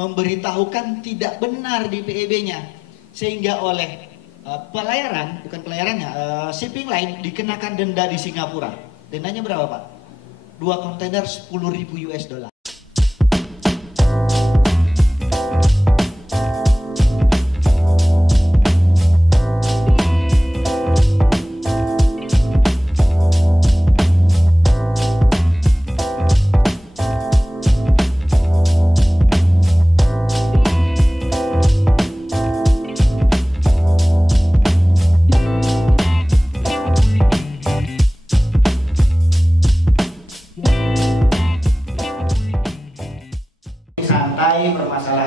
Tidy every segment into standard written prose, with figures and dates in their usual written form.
memberitahukan tidak benar di PEB-nya, sehingga oleh shipping line dikenakan denda di Singapura. Dendanya berapa, Pak? 2 kontainer 10.000 US dollar.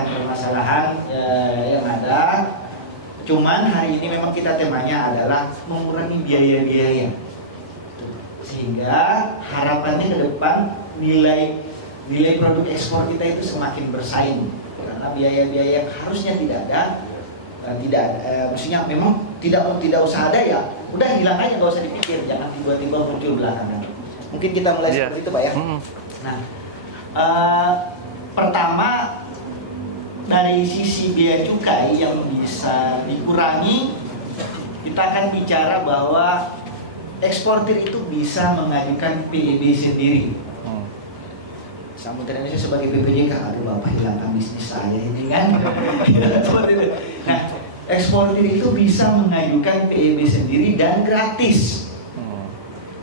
Permasalahan yang ada, cuman hari ini memang kita temanya adalah mengurangi biaya-biaya, sehingga harapannya ke depan nilai produk ekspor kita itu semakin bersaing, karena biaya-biaya yang harusnya tidak ada, maksudnya memang tidak usah ada, ya udah hilang aja, nggak usah dipikir, jangan tiba-tiba muncul belakangan. Mungkin kita mulai seperti itu, Pak, ya. Nah, pertama, dari sisi biaya cukai yang bisa dikurangi, kita akan bicara bahwa eksportir itu bisa mengajukan PEB sendiri. Samudra Indonesia sebagai PPJK, aduh Bapak hilangkan bisnis saya ini kan. Nah, eksportir itu bisa mengajukan PEB sendiri dan gratis.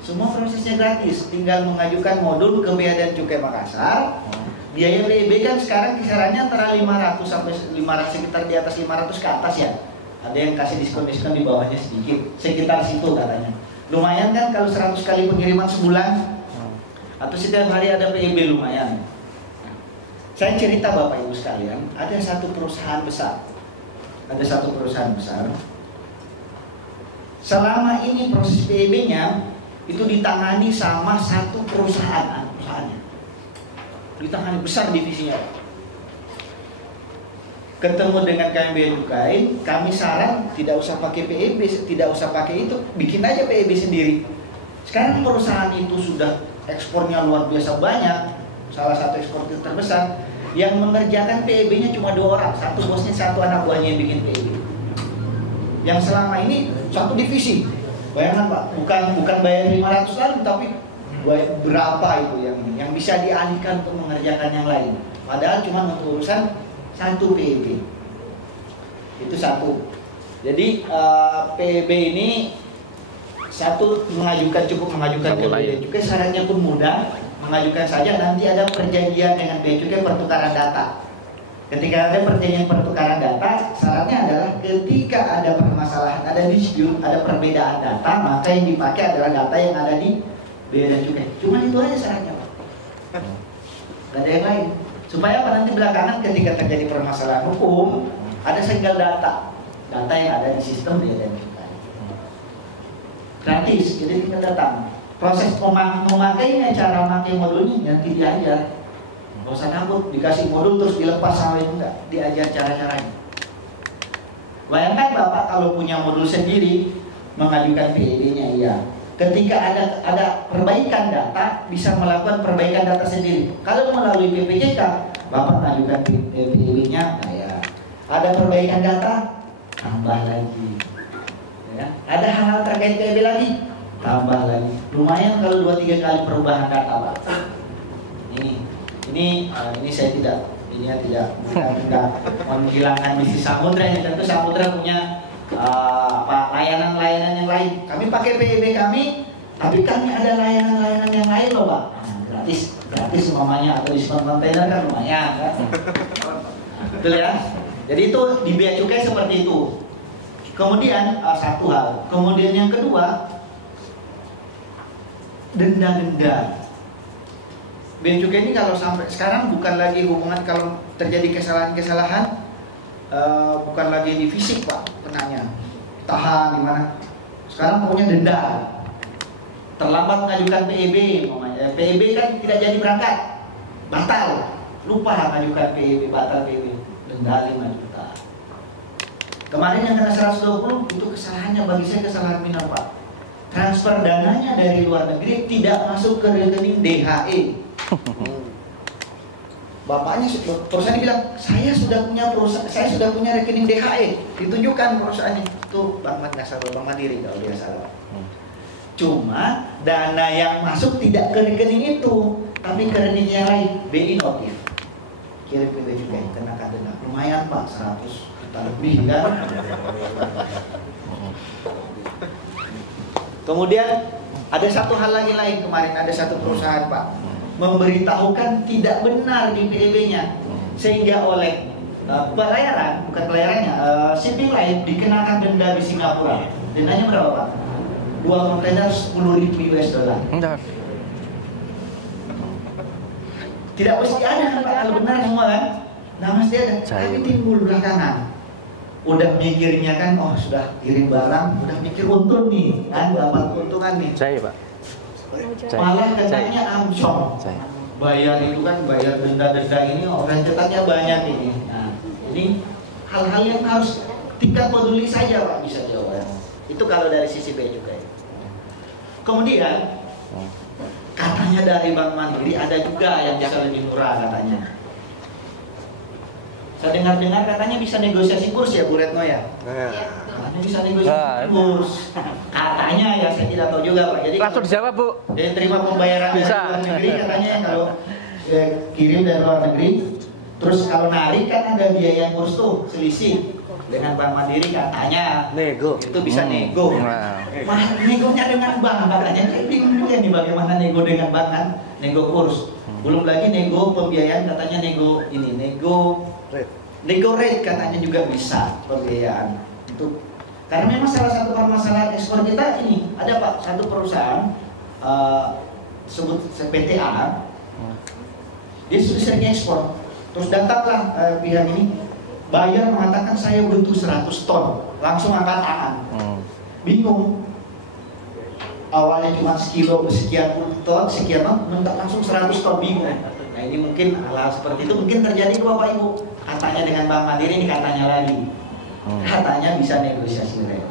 Semua prosesnya gratis, tinggal mengajukan modul ke Bea dan Cukai Makassar. Biaya PEB kan sekarang kisarannya antara 500 sampai 500, sekitar di atas 500 ke atas, ya. Ada yang kasih diskon-diskon di bawahnya sedikit, sekitar situ katanya. Lumayan kan kalau 100 kali pengiriman sebulan, atau setiap hari ada PEB, lumayan. Saya cerita Bapak Ibu sekalian, ada satu perusahaan besar. Selama ini proses PEB-nya itu ditangani sama satu perusahaannya. Ditangani besar divisinya. Ketemu dengan kami Bea Cukai, kami saran tidak usah pakai PEB, tidak usah pakai itu, bikin aja PEB sendiri. Sekarang perusahaan itu sudah ekspornya luar biasa banyak, salah satu eksportir terbesar, yang mengerjakan PEB-nya cuma 2 orang, satu bosnya, satu anak buahnya yang bikin PEB. Yang selama ini satu divisi, bayangkan Pak, bukan bayar 500 lalu, tapi berapa itu yang bisa dialihkan untuk mengerjakan yang lain, padahal cuma untuk urusan satu PEB. Itu satu. Jadi PEB ini satu cukup mengajukan ke Bea Cukai, syaratnya pun mudah, mengajukan saja, nanti ada perjanjian dengan Bea Cukai pertukaran data. Ketika ada perjanjian pertukaran data, syaratnya adalah ketika ada permasalahan, ada dispute, ada perbedaan data, maka yang dipakai adalah data yang ada di Bea dan Cukai. Cuman itu aja syaratnya, Pak. Gak ada yang lain. Supaya apa, nanti belakangan ketika terjadi permasalahan hukum, ada single data yang ada di sistem Bea dan Cukai. Gratis, jadi tinggal datang. Proses memakainya, cara memakai modulnya nanti diajar. Gak usah takut dikasih modul terus dilepas sama itu, enggak. Diajar cara-caranya. Bayangkan Bapak kalau punya modul sendiri, mengajukan PEB-nya, iya. Ketika ada perbaikan data, bisa melakukan perbaikan data sendiri. Kalau melalui PPJK, Bapak mengajukan PEB-nya, ya. Ada perbaikan data, tambah lagi. Ya. Ada hal-hal terkait PEB lagi, tambah lagi. Lumayan kalau 2-3 kali perubahan data, Pak. Ini saya tidak menghilangkan bisnis Samudra. Ini tentu Samudra punya layanan-layanan yang lain. Kami pakai PEB kami, tapi kami ada layanan-layanan yang lain loh, Pak. Gratis umpamanya, atau diskon kontainer kan lumayan kan. Betul ya? Jadi itu di Bea Cukai seperti itu. Kemudian satu hal. Kemudian yang kedua, denda-denda. Bea Cukai ini kalau sampai sekarang bukan lagi hubungan kalau terjadi kesalahan-kesalahan, bukan lagi di fisik, Pak, kenanya tahan di mana. Sekarang punya denda. Terlambat mengajukan PEB, PEB kan tidak jadi berangkat, batal, lupa mengajukan PEB, batal PEB, denda 5 juta. Kemarin yang kena 120 itu kesalahannya, bagi saya kesalahan minor, Pak. Transfer dananya dari luar negeri tidak masuk ke rekening DHE. bapaknya perusahaan bilang, saya sudah punya rekening DHE, ditunjukkan perusahaannya. Itu Bank Mandiri kalau dia salah. Cuma dana yang masuk tidak ke rekening itu, tapi ke rekening yang lain, BI notif. Kirim ke Bea Cukai, kenakan denda. Lumayan Pak, 100 juta lebih kan. Kemudian ada satu hal lagi lain, kemarin ada satu perusahaan Pak memberitahukan tidak benar di PEB-nya, sehingga oleh shipping line dikenakan denda di Singapura. Dendanya berapa Pak? 2 kontainer 10.000 US dollar. Tidak mesti ada kan Pak, kalau benar semua kan? Nah mesti ada, tapi timbul belakangan. Udah mikirnya kan, oh sudah kirim barang, udah mikir untung nih, kan dapat keuntungan nih. Pak. Malah katanya amsong. Bayar itu kan, bayar denda-denda ini, rencetannya banyak ini. Nah, ini hal-hal yang harus tingkat peduli saja Pak bisa jawab. Itu kalau dari sisi Bea Cukai. Kemudian katanya dari Bank Mandiri ada juga yang bisa lebih murah katanya. Saya dengar-dengar katanya bisa negosiasi kurs ya Bu Retno ya? Katanya bisa negosiasi kurs. Katanya ya, saya tidak tahu juga Pak. Jadi langsung dijawab Bu. Jadi terima pembayaran dari luar negeri katanya kalau kirim dari luar negeri. Terus kalau narik kan ada biaya kurs tuh selisih. Dengan Bank Mandiri katanya nego. Itu bisa nego. Wah, negonya dengan bank katanya. Saya bingung juga nih bagaimana nego dengan bank kan? Nego kurs. Belum lagi nego pembiayaan katanya nego rate katanya juga bisa pembiayaan. Itu karena memang salah satu permasalahan ekspor kita ini ada Pak, satu perusahaan sebut PTA, dia sudah sering ekspor. Terus datanglah pihak ini, bayar mengatakan saya butuh 100 ton, langsung angkat tangan. Bingung. Awalnya cuma sekilo sekian ton, minta langsung 100 ton, bingung. Nah ini mungkin hal seperti itu mungkin terjadi Bapak Ibu. Katanya dengan Bank Mandiri ini katanya lagi. Katanya bisa negosiasi rate.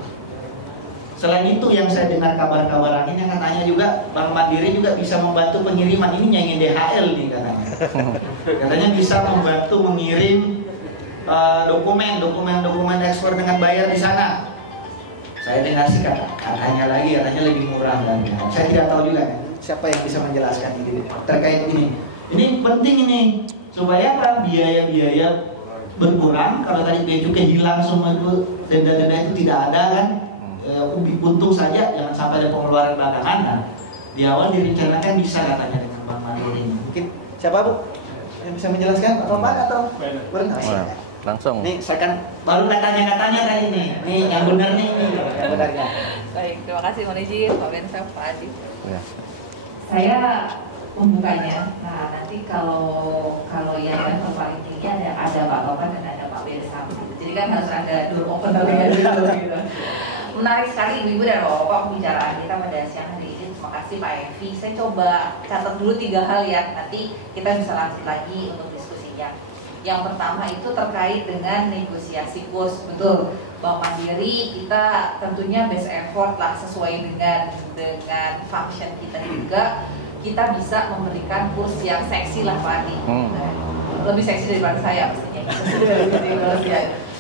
Selain itu yang saya dengar kabar-kabar angin yang katanya juga Bank Mandiri juga bisa membantu pengiriman. Ini nyanyi DHL nih katanya. Katanya bisa membantu mengirim dokumen ekspor dengan bayar di sana. Saya dengar sih katanya lebih murah dan saya tidak tahu juga siapa yang bisa menjelaskan ini terkait ini. Ini penting ini supaya apa? Biaya-biaya berkurang. Kalau tadi Bea Cukai hilang semua itu, denda-denda itu tidak ada kan? Untung saja, jangan sampai ada pengeluaran belakangan. Nah, di awal direncanakan bisa katanya dengan Bank Mandiri. Mungkin siapa Bu yang bisa menjelaskan atau Pak atau langsung. Nih saya kan baru katanya tadi nih. Nih yang benar nih yang benarnya. Baik, terima kasih Mohon izin Pak Bensam, Pak Adi. Ya. Saya pembukanya. Nah, nanti kalau yang level paling tinggi ada Pak Topan dan ada Pak Bensam. Jadi kan harus ada door open dulu gitu. Menarik sekali Ibu-ibu dan Bapak pembicaraan kita pada siang hari ini. Terima kasih Pak Evi. Saya coba catat dulu 3 hal ya. Nanti kita bisa lanjut lagi untuk diskusinya. Yang pertama itu terkait dengan negosiasi kurs. Betul, Bank Mandiri kita tentunya best effort lah sesuai dengan function kita juga. Kita bisa memberikan kurs yang seksi lah Pak Adi. Lebih seksi daripada saya pastinya.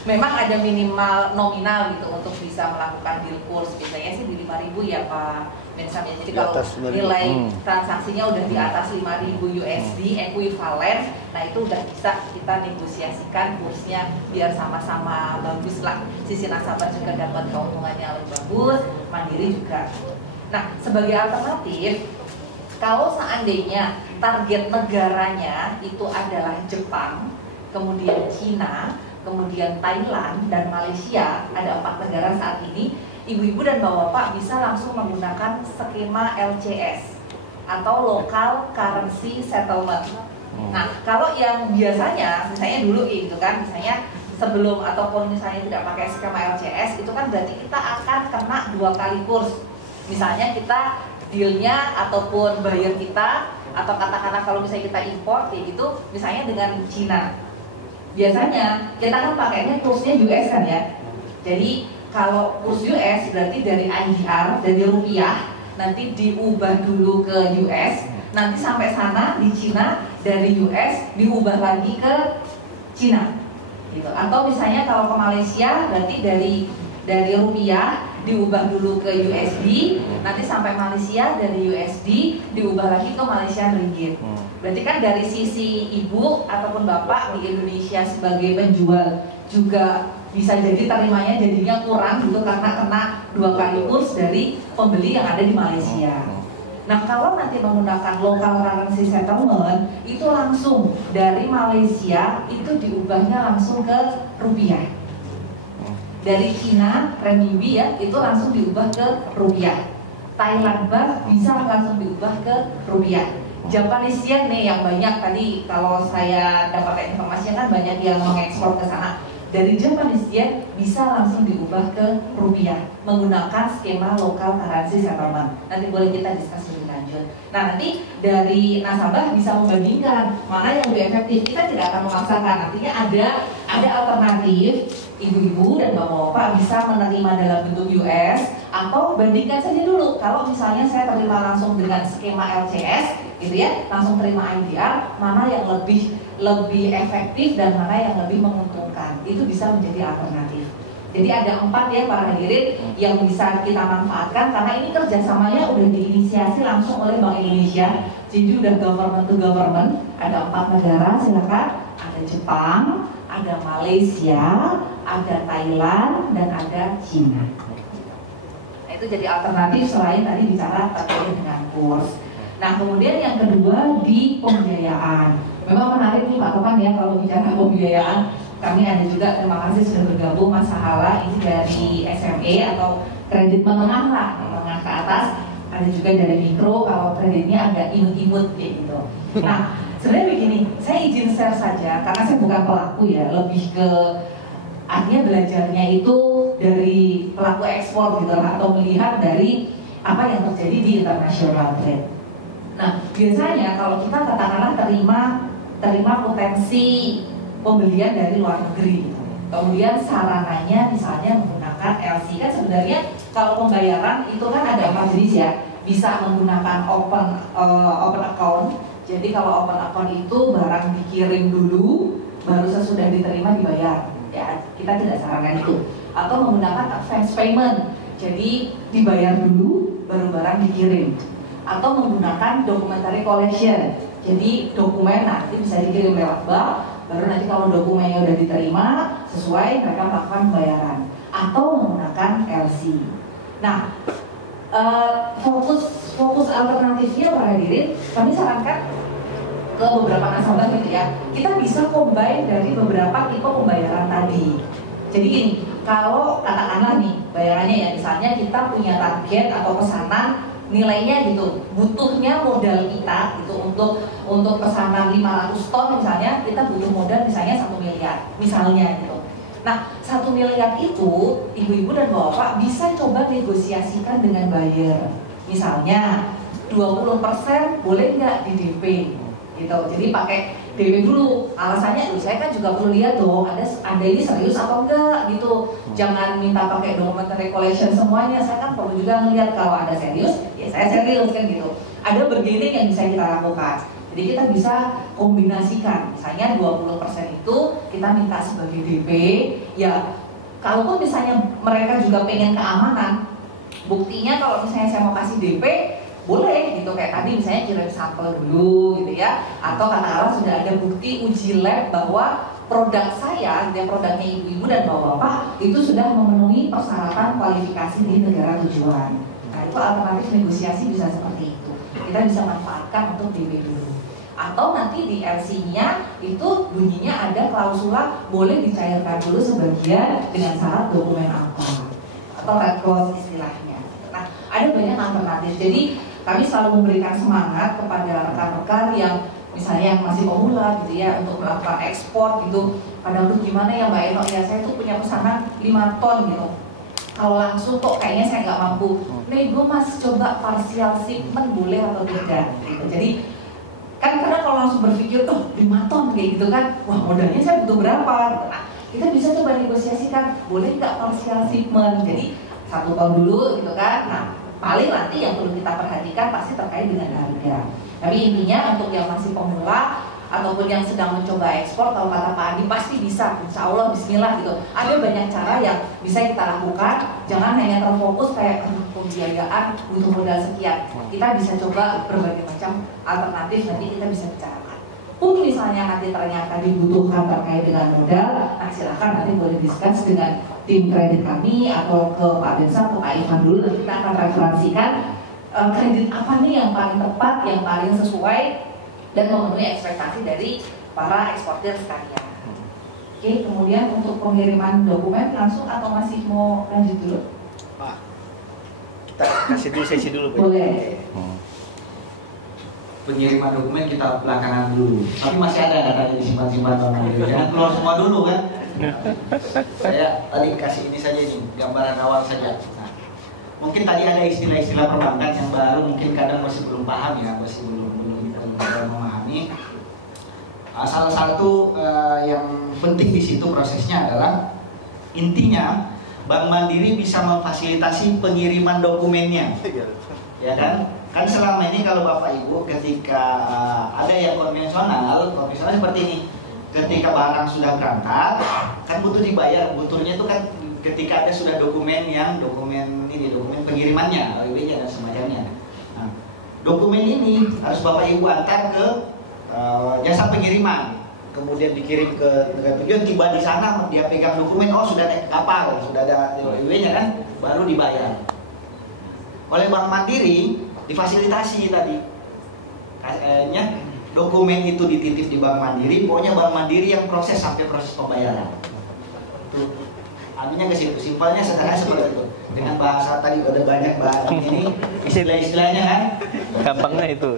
Memang ada minimal nominal gitu untuk bisa melakukan deal kurs. Biasanya sih di 5.000 ya Pak Bensam ya. Jadi kalau nilai transaksinya udah di atas 5.000 USD ekuivalen, nah itu udah bisa kita negosiasikan kursnya biar sama-sama bagus lah. Sisi nasabah juga dapat keuntungannya lebih bagus, Mandiri juga. Nah, sebagai alternatif, kalau seandainya target negaranya itu adalah Jepang, kemudian Cina, kemudian Thailand dan Malaysia, ada 4 negara saat ini, ibu-ibu dan bapak-bapak bisa langsung menggunakan skema LCS atau Local Currency Settlement. Nah, kalau yang biasanya, misalnya dulu gitu kan, misalnya sebelum ataupun misalnya tidak pakai skema LCS, itu kan berarti kita akan kena 2 kali kurs. Misalnya kita dealnya ataupun buyer kita, atau katakanlah kalau misalnya kita import kayak gitu, misalnya dengan Cina. Biasanya kita kan pakainya kursnya US kan ya. Jadi kalau kurs US berarti dari IDR, dari rupiah nanti diubah dulu ke US. nanti sampai sana di Cina dari US diubah lagi ke Cina gitu. Atau misalnya kalau ke Malaysia berarti dari rupiah diubah dulu ke USD, nanti sampai Malaysia dari USD diubah lagi ke Malaysia ringgit. Berarti kan dari sisi ibu ataupun bapak di Indonesia sebagai penjual juga bisa jadi terimanya jadinya kurang gitu karena kena 2 kali kurs dari pembeli yang ada di Malaysia. Nah kalau nanti menggunakan local currency settlement itu langsung dari Malaysia itu diubahnya langsung ke rupiah. Dari Cina renminbi ya itu langsung diubah ke rupiah. Thailand baht bisa langsung diubah ke rupiah. Japanese yen nih yang banyak tadi kalau saya dapat informasinya kan banyak yang mengekspor ke sana. Dari Japanese yen bisa langsung diubah ke rupiah menggunakan skema local currency settlement. Nanti boleh kita diskusi lebih lanjut. Nah nanti dari nasabah bisa membandingkan mana yang lebih efektif. Kita tidak akan memaksakan. Artinya ada alternatif. Ibu-ibu dan bapak-bapak bisa menerima dalam bentuk US atau bandingkan saja dulu. Kalau misalnya saya terima langsung dengan skema LCS, gitu ya, langsung terima IDR, mana yang lebih efektif dan mana yang lebih menguntungkan. Itu bisa menjadi alternatif. Jadi ada 4 ya para hadirin yang bisa kita manfaatkan karena ini kerjasamanya udah diinisiasi langsung oleh Bank Indonesia. Jadi udah government to government. Ada 4 negara, silakan. Ada Jepang, ada Malaysia, ada Thailand, dan ada Cina. Nah, itu jadi alternatif selain tadi bicara terkait dengan kurs. Nah kemudian yang kedua di pembiayaan. Memang menarik nih Pak Topan ya kalau bicara pembiayaan. Kami ada juga, terima kasih sudah bergabung Mas Sahala, ini dari SME atau kredit menengah lah, menengah ke atas. Ada juga dari mikro, kalau kreditnya agak imut-imut gitu. Nah sebenarnya begini, saya izin share saja karena saya bukan pelaku ya, lebih ke artinya belajarnya itu dari pelaku ekspor gitu lah, atau melihat dari apa yang terjadi di international trade. Nah biasanya kalau kita katakanlah terima potensi pembelian dari luar negeri gitu. Kemudian sarananya misalnya menggunakan LC, kan sebenarnya kalau pembayaran itu kan ada 4 jenis ya, bisa menggunakan open account. Jadi kalau open account itu barang dikirim dulu, baru sesudah diterima dibayar. Ya, kita tidak sarankan itu. Atau menggunakan advance payment. Jadi dibayar dulu, baru barang dikirim. Atau menggunakan documentary collection. Jadi dokumen nanti bisa dikirim lewat bank, baru nanti kalau dokumennya udah diterima sesuai mereka melakukan pembayaran. Atau menggunakan LC. Nah, fokus alternatifnya para hadirin, kami sarankan ke beberapa nasabah gitu ya. Kita bisa combine dari beberapa tipe pembayaran tadi. Jadi gini, kalau katakanlah nih bayarannya ya, misalnya kita punya target atau pesanan nilainya gitu, butuhnya modal kita gitu untuk pesanan 500 ton misalnya, kita butuh modal misalnya 1 miliar misalnya gitu. Nah 1 miliar itu ibu-ibu dan bapak bisa coba negosiasikan dengan buyer. Misalnya 20% boleh nggak di DP gitu. Jadi pakai DP dulu. Alasannya saya kan juga perlu lihat dong ada ini serius atau enggak gitu. Jangan minta pakai documentary collection semuanya. Saya kan perlu juga ngelihat kalau ada serius, ya saya serius kan gitu. Ada bargaining yang bisa kita lakukan. Jadi kita bisa kombinasikan. Misalnya 20% itu kita minta sebagai DP. Ya kalaupun misalnya mereka juga pengen keamanan, buktinya kalau misalnya saya mau kasih DP boleh gitu, kayak tadi misalnya kirim sampel dulu gitu ya, atau katakanlah sudah ada bukti uji lab bahwa produk saya, produknya ibu-ibu dan bapak-bapak itu sudah memenuhi persyaratan kualifikasi di negara tujuan. Nah itu alternatif negosiasi bisa seperti itu. Kita bisa manfaatkan untuk DP dulu. Atau nanti di LC-nya itu bunyinya ada klausula boleh dicairkan dulu sebagian dengan syarat dokumen apa atau red clause istilahnya. Nah ada banyak alternatif. Jadi kami selalu memberikan semangat kepada rekan-rekan yang misalnya yang masih pemula gitu ya untuk melakukan ekspor gitu. Padahal gimana ya Mbak Eno, ya saya tuh punya pesanan 5 ton gitu. Kalau langsung kok kayaknya saya nggak mampu. Nego mas, coba partial shipment boleh atau tidak gitu. Jadi kan karena kalau langsung berpikir 5 ton kayak gitu kan, wah modalnya saya butuh berapa? Nah, kita bisa coba negosiasikan boleh nggak partial shipment. Jadi 1 ton dulu gitu kan. Nah paling nanti yang perlu kita perhatikan pasti terkait dengan harga. Tapi intinya untuk yang masih pemula ataupun yang sedang mencoba ekspor, kalau kata Pak Adi pasti bisa, insya Allah, bismillah gitu. Ada banyak cara yang bisa kita lakukan, jangan hanya terfokus kayak pembiayaan butuh modal sekian. Kita bisa coba berbagai macam alternatif, nanti kita bisa bicarakan. Pun misalnya nanti ternyata dibutuhkan terkait dengan modal, nah silahkan nanti boleh discuss dengan tim kredit kami atau ke Pak Bensa atau Pak Ivan dulu, nanti kita akan referensikan kredit apa nih yang paling tepat, yang paling sesuai dan memenuhi ekspektasi dari para eksportir sekalian. Oke, kemudian untuk pengiriman dokumen langsung atau masih mau lanjut dulu? Pak, kita kasih dulu sesi dulu. Boleh. Pengiriman dokumen kita belakangan dulu. Tapi masih ada katanya disimpan-simpan sama dia. Jangan keluar semua dulu kan. Saya tadi kasih ini saja nih, gambaran awal saja. Nah, mungkin tadi ada istilah-istilah perbankan yang baru, mungkin kadang masih belum paham ya, masih belum memahami. Salah satu yang penting di situ prosesnya adalah intinya Bank Mandiri bisa memfasilitasi pengiriman dokumennya, ya kan? Kan selama ini kalau Bapak Ibu ketika ada yang konvensional seperti ini, ketika barang sudah berangkat kan butuh dibayar, butuhnya itu kan ketika ada sudah dokumen pengirimannya, OIB-nya dan semacamnya. Nah, dokumen ini harus Bapak Ibu antar ke jasa pengiriman, kemudian dikirim ke negara tujuan, tiba di sana dia pegang dokumen, oh sudah naik kapal, sudah ada OIB-nya kan, baru dibayar. Oleh Bank Mandiri difasilitasi tadi, dokumen itu dititip di Bank Mandiri, pokoknya Bank Mandiri yang proses sampai proses pembayaran. Artinya ke situ, simpelnya sederhana seperti itu. Dengan bahasa tadi ada banyak bahasa ini, istilah-istilahnya kan. Gampangnya itu.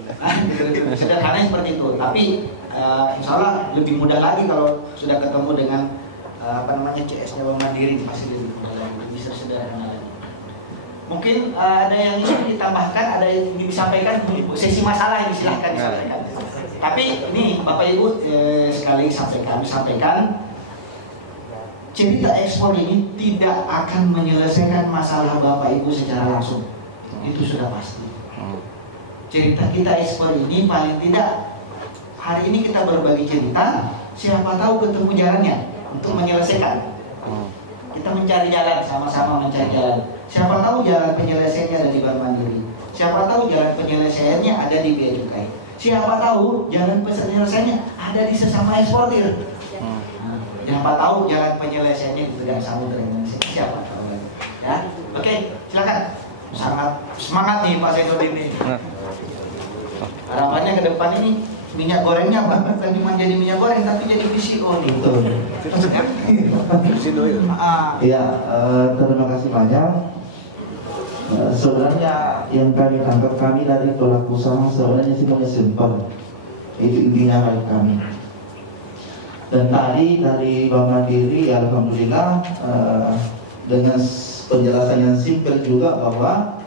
Sederhana seperti itu. Tapi insya Allah lebih mudah lagi kalau sudah ketemu dengan CS-nya Bank Mandiri, pasti lebih mudah lagi, bisa sederhana lagi. Mungkin ada yang ingin ditambahkan, ada yang ingin disampaikan, sesi masalah ini silahkan disampaikan. Tapi ini Bapak Ibu sekali sampaikan. Cerita ekspor ini tidak akan menyelesaikan masalah Bapak Ibu secara langsung. Itu sudah pasti. Cerita kita ekspor ini paling tidak hari ini kita berbagi cerita, siapa tahu ketemu jalannya untuk menyelesaikan. Kita mencari jalan, sama-sama mencari jalan. Siapa tahu jalan penyelesaiannya ada di Bank Mandiri. Siapa tahu jalan penyelesaiannya ada di Bea Cukai. Siapa tahu jalan penyelesaiannya ada di sesama eksportir. Siapa tahu jalan penyelesaiannya di Bidang Samudra Indonesia. Siapa tahu lagi. Ya, oke, silakan. Sangat semangat nih Pak Zainuddin ini. Harapannya ke depan ini minyak gorengnya bahkan lagi menjadi minyak goreng tapi jadi VCO nih. Iya, terima kasih banyak. Sebenarnya yang kami tangkap kami dari pelaku usaha sebenarnya semuanya simpel. Itu intinya bagi kami. Dan tadi dari Bank Mandiri, alhamdulillah dengan penjelasan yang simpel juga bahwa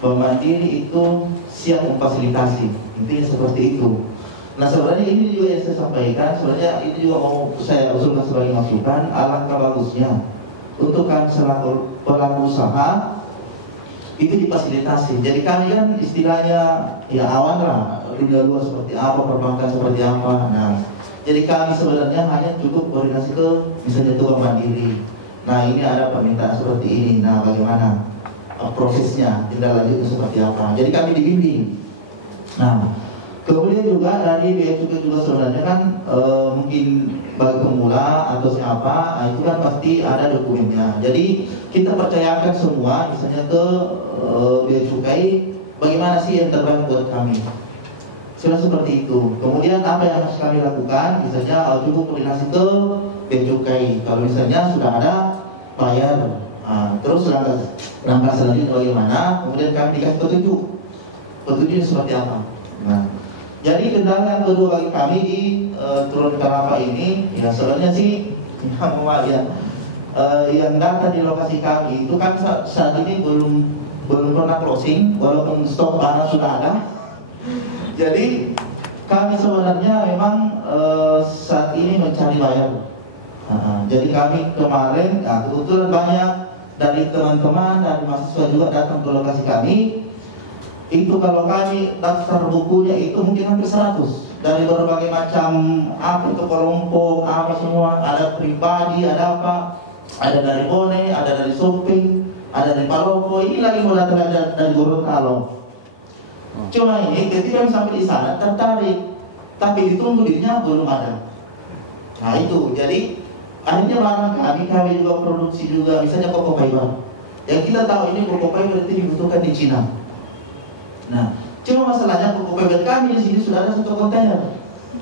Bank Mandiri itu siap memfasilitasi. Intinya seperti itu. Nah sebenarnya ini juga yang saya sampaikan, sebenarnya ini juga mau saya usulkan sebagai masukan, alangkah bagusnya untuk kami selaku pelaku usaha itu difasilitasi. Jadi kami kan istilahnya ya awan lah, dunia luar seperti apa, perbankan seperti apa. Nah jadi kami sebenarnya hanya cukup koordinasi ke misalnya itu Bank Mandiri. Nah ini ada permintaan seperti ini. Nah bagaimana prosesnya, tindak lanjutnya seperti apa. Jadi kami dibimbing. Nah kemudian juga dari Bea Cukai juga sebenarnya kan mungkin bagi pemula atau siapa, nah itu kan pasti ada dokumennya. Jadi kita percayakan semua misalnya ke Bea Cukai, bagaimana sih yang terbaik buat kami. Sudah seperti itu. Kemudian apa yang harus kami lakukan? Misalnya cukup koordinasi ke Bea Cukai. Kalau misalnya sudah ada bayar, terus langkah selanjutnya bagaimana? Kemudian kami dikasih petunjuk. Petunjuknya seperti apa? Nah, jadi kendala yang kedua bagi kami di turun kelapa ini, ya sebenarnya sih yang data di lokasi kami itu kan saat ini belum pernah closing, walaupun stok barang sudah ada. Jadi kami sebenarnya memang saat ini mencari bayar. Jadi kami kemarin, kebetulan banyak dari teman-teman dari mahasiswa juga datang ke lokasi kami. Itu kalau kami daftar bukunya itu mungkin hampir 100 dari berbagai macam apa itu kelompok apa semua, ada pribadi, ada apa, ada dari Bone, ada dari Shopping, ada dari Palopo, ini lagi mau datang dari Gorontalo. Cuma ini ketika sampai di sana tertarik, tapi ditunggu dirinya belum ada. Nah itu, jadi akhirnya barang kami juga produksi juga, misalnya Coco Fiber. Yang kita tahu ini Coco Fiber itu dibutuhkan di Cina. Nah, cuma masalahnya Coco Fiber kami di sini sudah ada 1 kontainer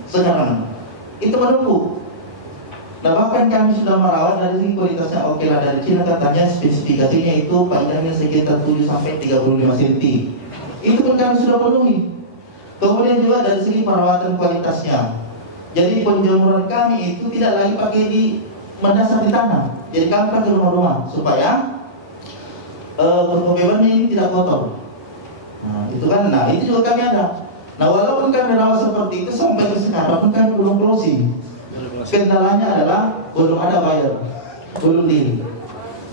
sekarang. Itu menumpuk. Nah bahkan kami sudah merawat dari segi kualitasnya oke lah, dari Cina katanya spesifikasinya itu panjangnya sekitar 7 sampai 35 cm. Itu pun kami sudah penuhi. Kemudian juga dari segi perawatan kualitasnya. Jadi penjemuran kami itu tidak lagi pakai di mendasar di tanah. Jadi kami pakai rumah-rumah supaya Coco Fiber ini tidak kotor. Nah itu kan, nah itu juga kami ada. Nah walaupun kami rawat seperti itu sampai sekarang kami belum closing. Kendalanya adalah belum ada buyer, belum deal.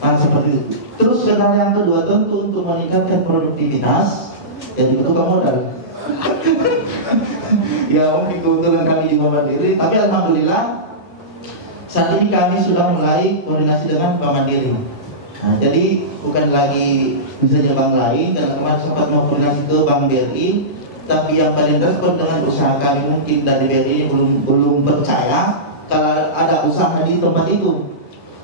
Nah seperti itu. Terus kendala yang kedua tentu untuk meningkatkan produktivitas yang dibutuhkan modal. Ya mungkin kebetulan kami juga mandiri, tapi alhamdulillah saat ini kami sudah mulai koordinasi dengan Bank Mandiri. Nah, jadi bukan lagi misalnya bank lain, dan kemarin sempat mau koordinasi ke Bank BRI, tapi yang paling respon dengan usaha kami mungkin dari BRI belum percaya kalau ada usaha di tempat itu.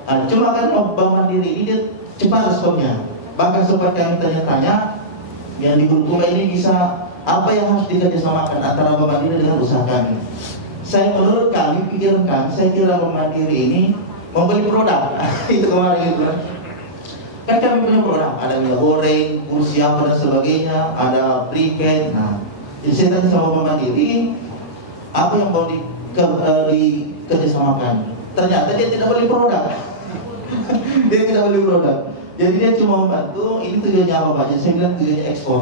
Nah, cuma kan Bank Mandiri ini dia cepat responnya. Bahkan sempat kami tanya-tanya yang di Bulukumba ini bisa apa yang harus dikerjasamakan antara Bank Mandiri dengan usaha kami. Menurut kami, pikiran kami, saya kira Bank Mandiri ini membeli produk. Itu kemarin itu kan kami punya produk, ada minyak goreng, kursi apa dan sebagainya, ada briket. Nah, jadi saya tanya sama Bank Mandiri, apa yang mau dikerjasamakan? Ternyata dia tidak beli produk. Dia tidak beli produk. Jadi dia cuma membantu. Ini tujuannya apa Pak? Jadi saya bilang tujuannya ekspor.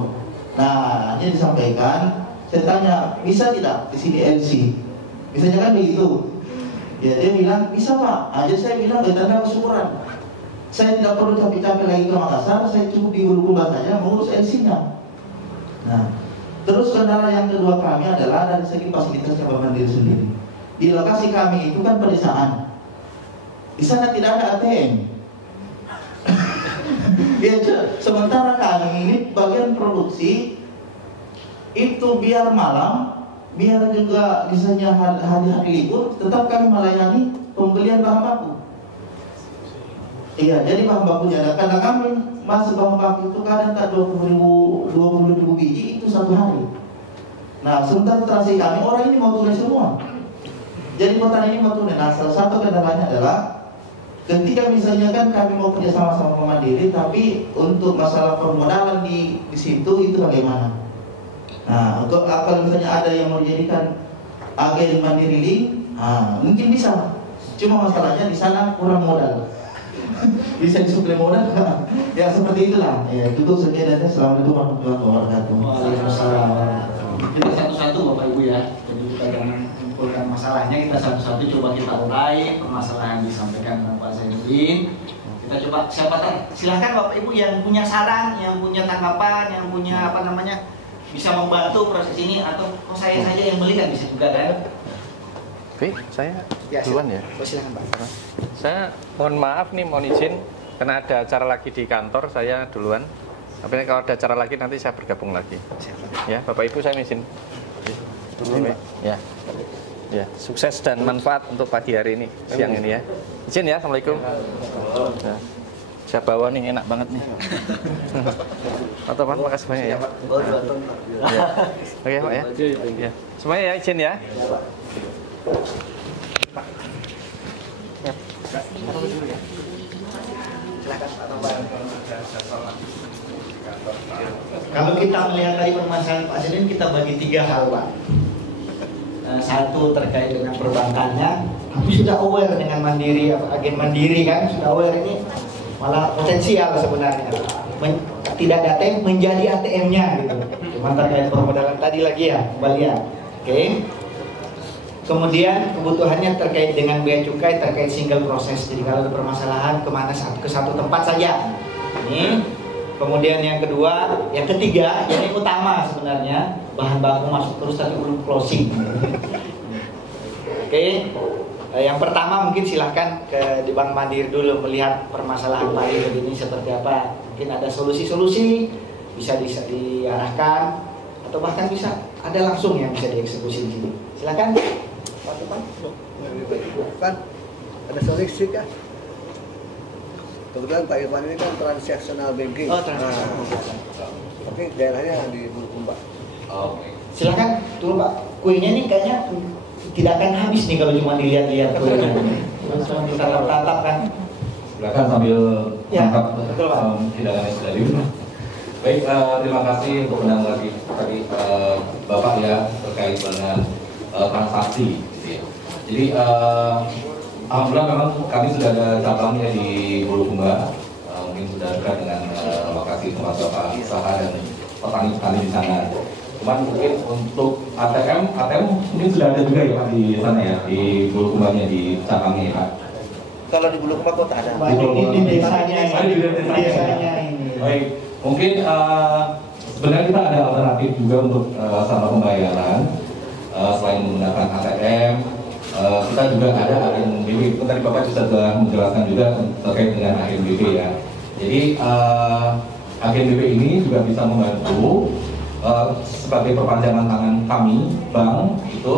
Nah, ini disampaikan. Saya tanya, bisa tidak di sini LC? Misalnya kan begitu. Ya dia bilang bisa Pak. Nah, jadi saya bilang betanda kesyukuran. Saya tidak perlu capek-capek lagi ke Makassar, saya cukup di Bulukumba saja mengurus LC-nya. Nah, terus kendala yang kedua kami adalah dari segi fasilitas Bank Mandiri sendiri. Di lokasi kami itu kan pedesaan. Di sana tidak ada ATM. Ya, sementara kami ini bagian produksi itu biar malam, biar juga misalnya hari-hari libur, tetap kami melayani pembelian bahan baku. Iya, jadi bahan bakunya ada. Karena kami masuk bahan baku itu kadang tak 20.000 biji itu 1 hari. Nah, sementara transaksi kami orang ini mau tunai semua. Jadi petani ini mau tunai. Nah, salah satu kendalanya adalah ketika misalnya kan kami mau kerjasama sama Bank Mandiri, tapi untuk masalah permodalan di situ itu bagaimana? Nah, kalau misalnya ada yang mau dijadikan agen Mandiri Link, mungkin bisa. Cuma masalahnya di sana kurang modal. Bisa disuplai modal. Ya seperti itulah. Ya itu sekian. Assalamualaikum warahmatullahi wabarakatuh. Waalaikumsalam. Kita satu-satu Bapak Ibu ya. Jadi kita jangan mengumpulkan masalahnya, kita satu-satu coba kita urai permasalahan disampaikan Pak Zainuddin. Kita coba silahkan Bapak Ibu yang punya saran, yang punya tanggapan, yang punya apa namanya bisa membantu proses ini, atau saya saja yang beli kan bisa juga kan? Oke, saya duluan ya. Silakan Pak. Saya mohon maaf nih, mohon izin karena ada acara lagi di kantor, saya duluan. Tapi kalau ada acara lagi nanti saya bergabung lagi. Ya, Bapak Ibu saya izin. Ya. Ya, sukses dan manfaat untuk pagi hari ini, siang ini ya. Izin ya, Assalamualaikum. Ya. Saya bawa nih, enak banget nih. Pak Topan, makasih banyak ya. Ya. Oke Pak ya. Ya. Semuanya ya, izin ya. Pak. Ya. Silakan Pak Topan. Kalau kita melihat dari permasalahan Pak Zainuddin, kita bagi 3 hal Pak. Satu terkait dengan perbankannya, aku sudah aware dengan Mandiri, agen Mandiri kan, sudah aware ini malah potensial sebenarnya. Tidak ada ATM menjadi ATM-nya gitu. Cuma terkait permodalan tadi lagi ya, kembalian. Oke. Kemudian kebutuhannya terkait dengan bea cukai, terkait single proses. Jadi kalau ada permasalahan ke satu tempat saja. Ini Kemudian yang kedua, yang ketiga, ini utama sebenarnya, bahan baku masuk terus tapi belum closing. Oke, yang pertama mungkin silahkan di Bank Mandiri dulu melihat permasalahan Pak Irul ini seperti apa. Mungkin ada solusi-solusi bisa diarahkan atau bahkan bisa ada langsung yang bisa dieksekusi di sini. Silakan. Pak Tupan. Kan ada solusi kan? Kebetulan Pak Irfan ini kan transaksional banking. Oh, transaksional. Tapi daerahnya di Bulukumba. Silakan dulu Pak. Kuenya ini kayaknya tidak akan habis nih kalau cuma dilihat-lihat kuenya. Cuma ditatap-tatap kan. Silakan sambil Ya, tangkap betul, Pak. hidangannya sudah di rumah. Baik, terima kasih untuk menanggapi tadi Bapak ya terkait dengan transaksi. Gitu ya. Jadi alhamdulillah memang kami sudah ada cabangnya di Bulukumba, mungkin sudah dekat dengan lokasi tempat Bapak usaha dan petani-petani di sana. Cuman mungkin untuk ATM mungkin sudah ada juga ya Pak di sana ya, di Bulukumbanya, di cabangnya ya Pak. Kalau di Bulukumba kota ada. Di desanya ini. Baik, mungkin sebenarnya kita ada alternatif juga untuk sarana pembayaran selain menggunakan ATM. Kita juga ada agen BB. Itu tadi Bapak sudah menjelaskan juga terkait dengan agen BB ya. Jadi agen BB ini juga bisa membantu sebagai perpanjangan tangan kami bank itu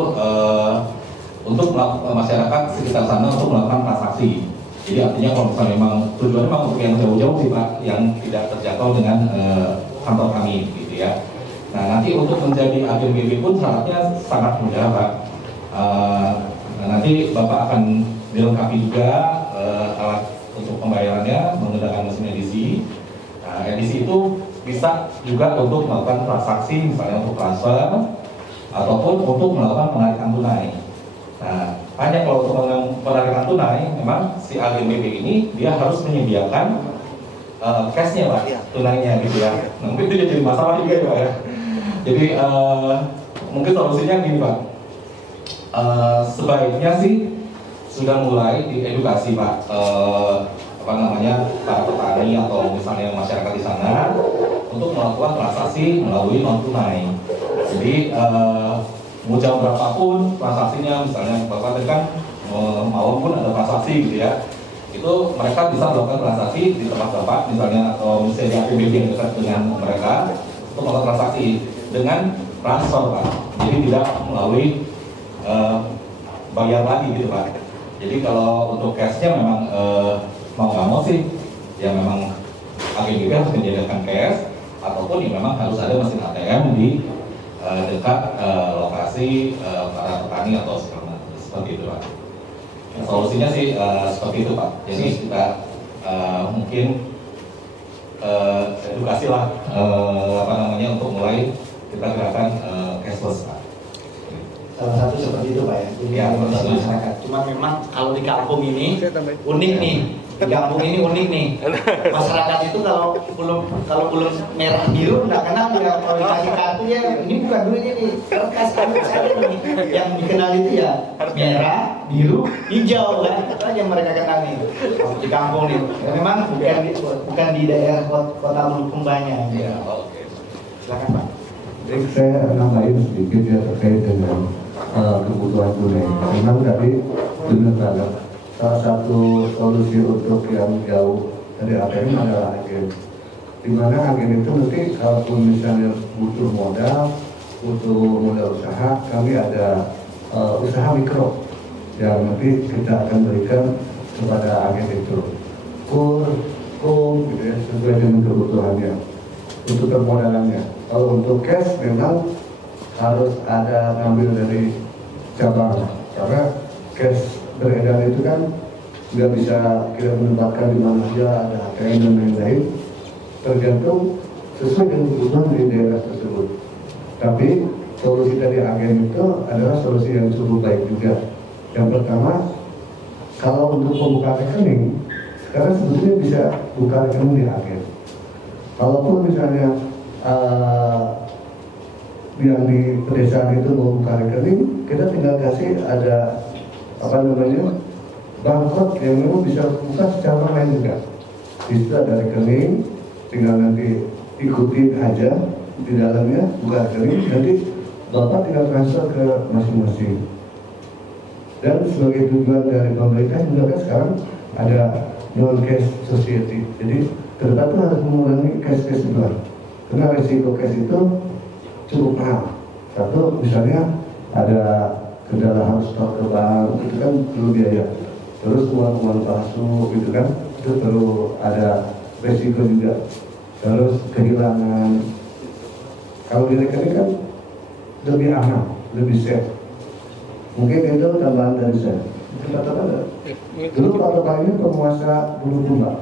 untuk masyarakat sekitar sana untuk melakukan transaksi. Jadi artinya kalau misalnya memang tujuannya memang untuk yang jauh-jauh sih Pak, yang tidak terjangkau dengan kantor kami gitu ya. Nah nanti untuk menjadi agen BB pun syaratnya sangat mudah Pak. Nanti Bapak akan dilengkapi juga alat untuk pembayarannya menggunakan mesin edisi. Nah, edisi itu bisa juga untuk melakukan transaksi, misalnya untuk transfer ataupun untuk melakukan penarikan tunai. Nah, hanya kalau untuk penarikan tunai, memang si agen BB ini dia harus menyediakan cashnya Pak, tunainya gitu ya. Nah, mungkin itu jadi masalah juga ya Pak ya. Jadi mungkin solusinya gini Pak. Sebaiknya sih sudah mulai diedukasi Pak, para petani atau misalnya masyarakat di sana untuk melakukan transaksi melalui non tunai. Jadi mau jam berapapun transaksinya, misalnya Bapak tadi kan malam pun ada transaksi gitu ya, itu mereka bisa melakukan transaksi di tempat Bapak misalnya atau misalnya APBD yang dekat dengan mereka untuk melakukan transaksi dengan transfer Pak. Jadi tidak melalui bayar lagi gitu Pak. Jadi kalau untuk cashnya memang mau nggak mau sih ya memang agen BB harus menyediakan cash ataupun ya memang harus ada mesin ATM di dekat lokasi para petani atau seperti itu Pak. Nah, solusinya sih seperti itu Pak. Jadi kita mungkin edukasi lah untuk mulai kita gerakan cashless Pak. Salah satu seperti itu Pak ya. Ya, masyarakat. Cuma memang kalau di kampung ini unik nih. Di kampung ini unik nih. Masyarakat itu kalau belum merah biru nggak kenal ya. Kalau dikasih kartu ya ini bukan duitnya nih. Kertas saja nih. Yang dikenal itu ya merah, biru, hijau kan. Itu aja yang mereka kenal nih. Di kampung nih. Dan memang bukan di daerah kota Bulukumbanya. Ya, oke. Silakan Pak. Jadi saya nambahin sedikit ya terkait dengan kebutuhan tunai. Memang tadi benar banget. Salah satu solusi untuk yang jauh dari ATM adalah agen. Dimana agen itu nanti kalaupun misalnya butuh modal usaha, kami ada usaha mikro yang nanti kita akan berikan kepada agen itu. Gitu ya, sesuai dengan kebutuhannya untuk permodalannya. Kalau untuk cash memang harus ada ngambil dari cabang, karena cash beredar itu kan nggak bisa kita menempatkan di mana saja, ada ATM dan lain-lain, tergantung sesuai dengan kebutuhan di daerah tersebut. Tapi solusi dari agen itu adalah solusi yang cukup baik juga. Yang pertama, kalau untuk membuka rekening, sekarang sebetulnya bisa buka rekening di agen. Kalaupun misalnya yang di pedesaan itu mau buka rekening, kita tinggal kasih ada barcode yang memang bisa buka secara online juga. Di situ ada rekening, tinggal nanti ikutin aja di dalamnya, buka rekening, nanti Bapak tinggal transfer ke masing-masing. Dan sebagai tujuan dari pemerintah juga kan sekarang ada non-cash society. Jadi ke depan itu harus mengurangi cash-cash juga. Karena risiko cash itu cukup mahal. Satu, misalnya ada kendala harus stok ke bank, itu kan perlu biaya. Terus uang-uang palsu gitu kan, itu perlu ada risiko juga. Terus kehilangan. Kalau di rekening kan lebih aman, lebih safe. Mungkin itu tambahan dari saya. Katakan ada. Dulu Pak Bapak ini penguasa Bulukumba.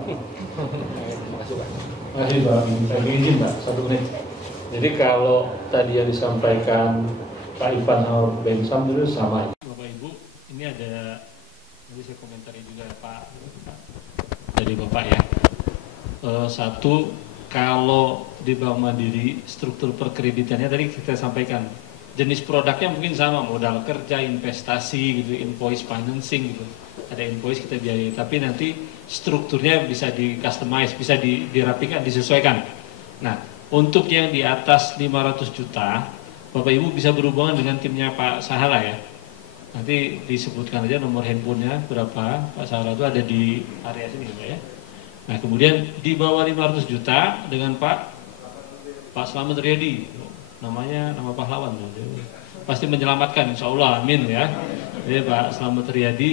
Masih Pak, saya izin Pak, 1 menit. Jadi kalau tadi yang disampaikan Pak Ivan Al Bensam itu sama. Bapak Ibu, ini ada, nanti saya komentari juga Pak dari Bapak ya. Satu, kalau di Bank Mandiri struktur perkreditannya tadi kita sampaikan jenis produknya mungkin sama, modal kerja, investasi gitu, invoice financing gitu. Ada invoice kita biayai, tapi nanti strukturnya bisa di customize, bisa dirapikan, disesuaikan. Nah, untuk yang di atas 500 juta, Bapak Ibu bisa berhubungan dengan timnya Pak Sahala ya. Nanti disebutkan aja nomor handphonenya berapa, Pak Sahala itu ada di area sini Pak ya. Nah, kemudian di bawah 500 juta dengan Pak Slamet Riyadi, namanya nama pahlawan, pasti menyelamatkan, insya Allah, amin ya. Jadi Pak Slamet Riyadi,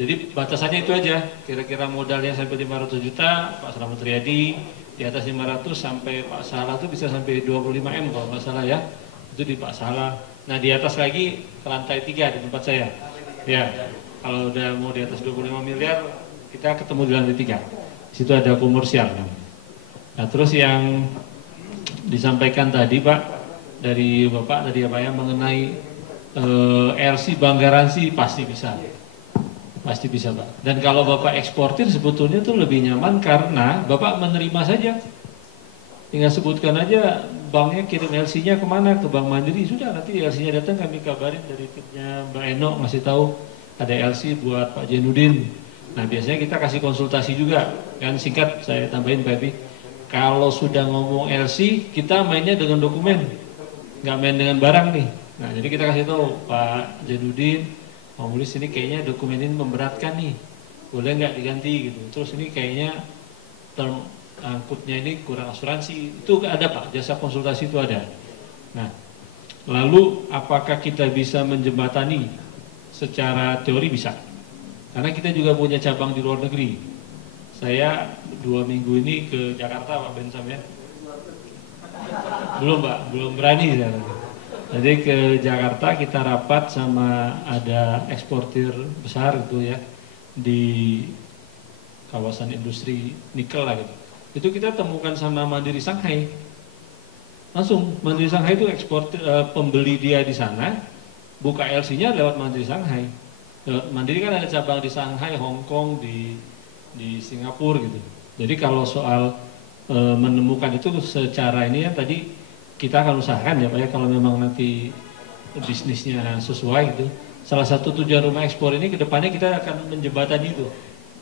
jadi batasannya itu aja, kira-kira modalnya sampai 500 juta, Pak Slamet Riyadi, di atas 500 sampai Pak Salah itu bisa sampai 25 M kalau nggak salah ya, itu di Pak Salah. Nah di atas lagi ke lantai 3 di tempat saya, ya kalau udah mau di atas 25 miliar kita ketemu di lantai 3. Situ ada komersial. Nah terus yang disampaikan tadi Pak dari Bapak tadi apa ya mengenai LC bank garansi pasti bisa Pak. Dan kalau Bapak eksportir sebetulnya tuh lebih nyaman karena Bapak menerima saja, tinggal sebutkan aja banknya kirim LC-nya kemana, ke Bank Mandiri, sudah nanti LC-nya datang kami kabarin dari timnya Mbak Eno ngasih tahu ada LC buat Pak Jenudin. Nah biasanya kita kasih konsultasi juga, kan singkat saya tambahin Pak Ebi. Kalau sudah ngomong LC, kita mainnya dengan dokumen, nggak main dengan barang nih. Nah jadi kita kasih tahu Pak Jenudin, Pak Mulis ini kayaknya dokumen ini memberatkan nih, boleh nggak diganti gitu. Terus ini kayaknya term angkutnya ini kurang asuransi, itu ada Pak, jasa konsultasi itu ada. Nah lalu apakah kita bisa menjembatani secara teori? Bisa. Karena kita juga punya cabang di luar negeri. Saya 2 minggu ini ke Jakarta Pak Bensam ya. Belum Pak, belum berani saya. Jadi ke Jakarta kita rapat sama ada eksportir besar gitu ya di kawasan industri nikel lah gitu. Itu kita temukan sama Mandiri Shanghai. Langsung Mandiri Shanghai itu eksportir pembeli dia di sana, buka LC-nya lewat Mandiri Shanghai. Mandiri kan ada cabang di Shanghai, Hong Kong, di Singapura gitu. Jadi kalau soal menemukan itu secara ini ya tadi kita akan usahakan ya Pak ya, kalau memang nanti bisnisnya sesuai gitu. Salah satu tujuan rumah ekspor ini kedepannya kita akan menjembatani itu.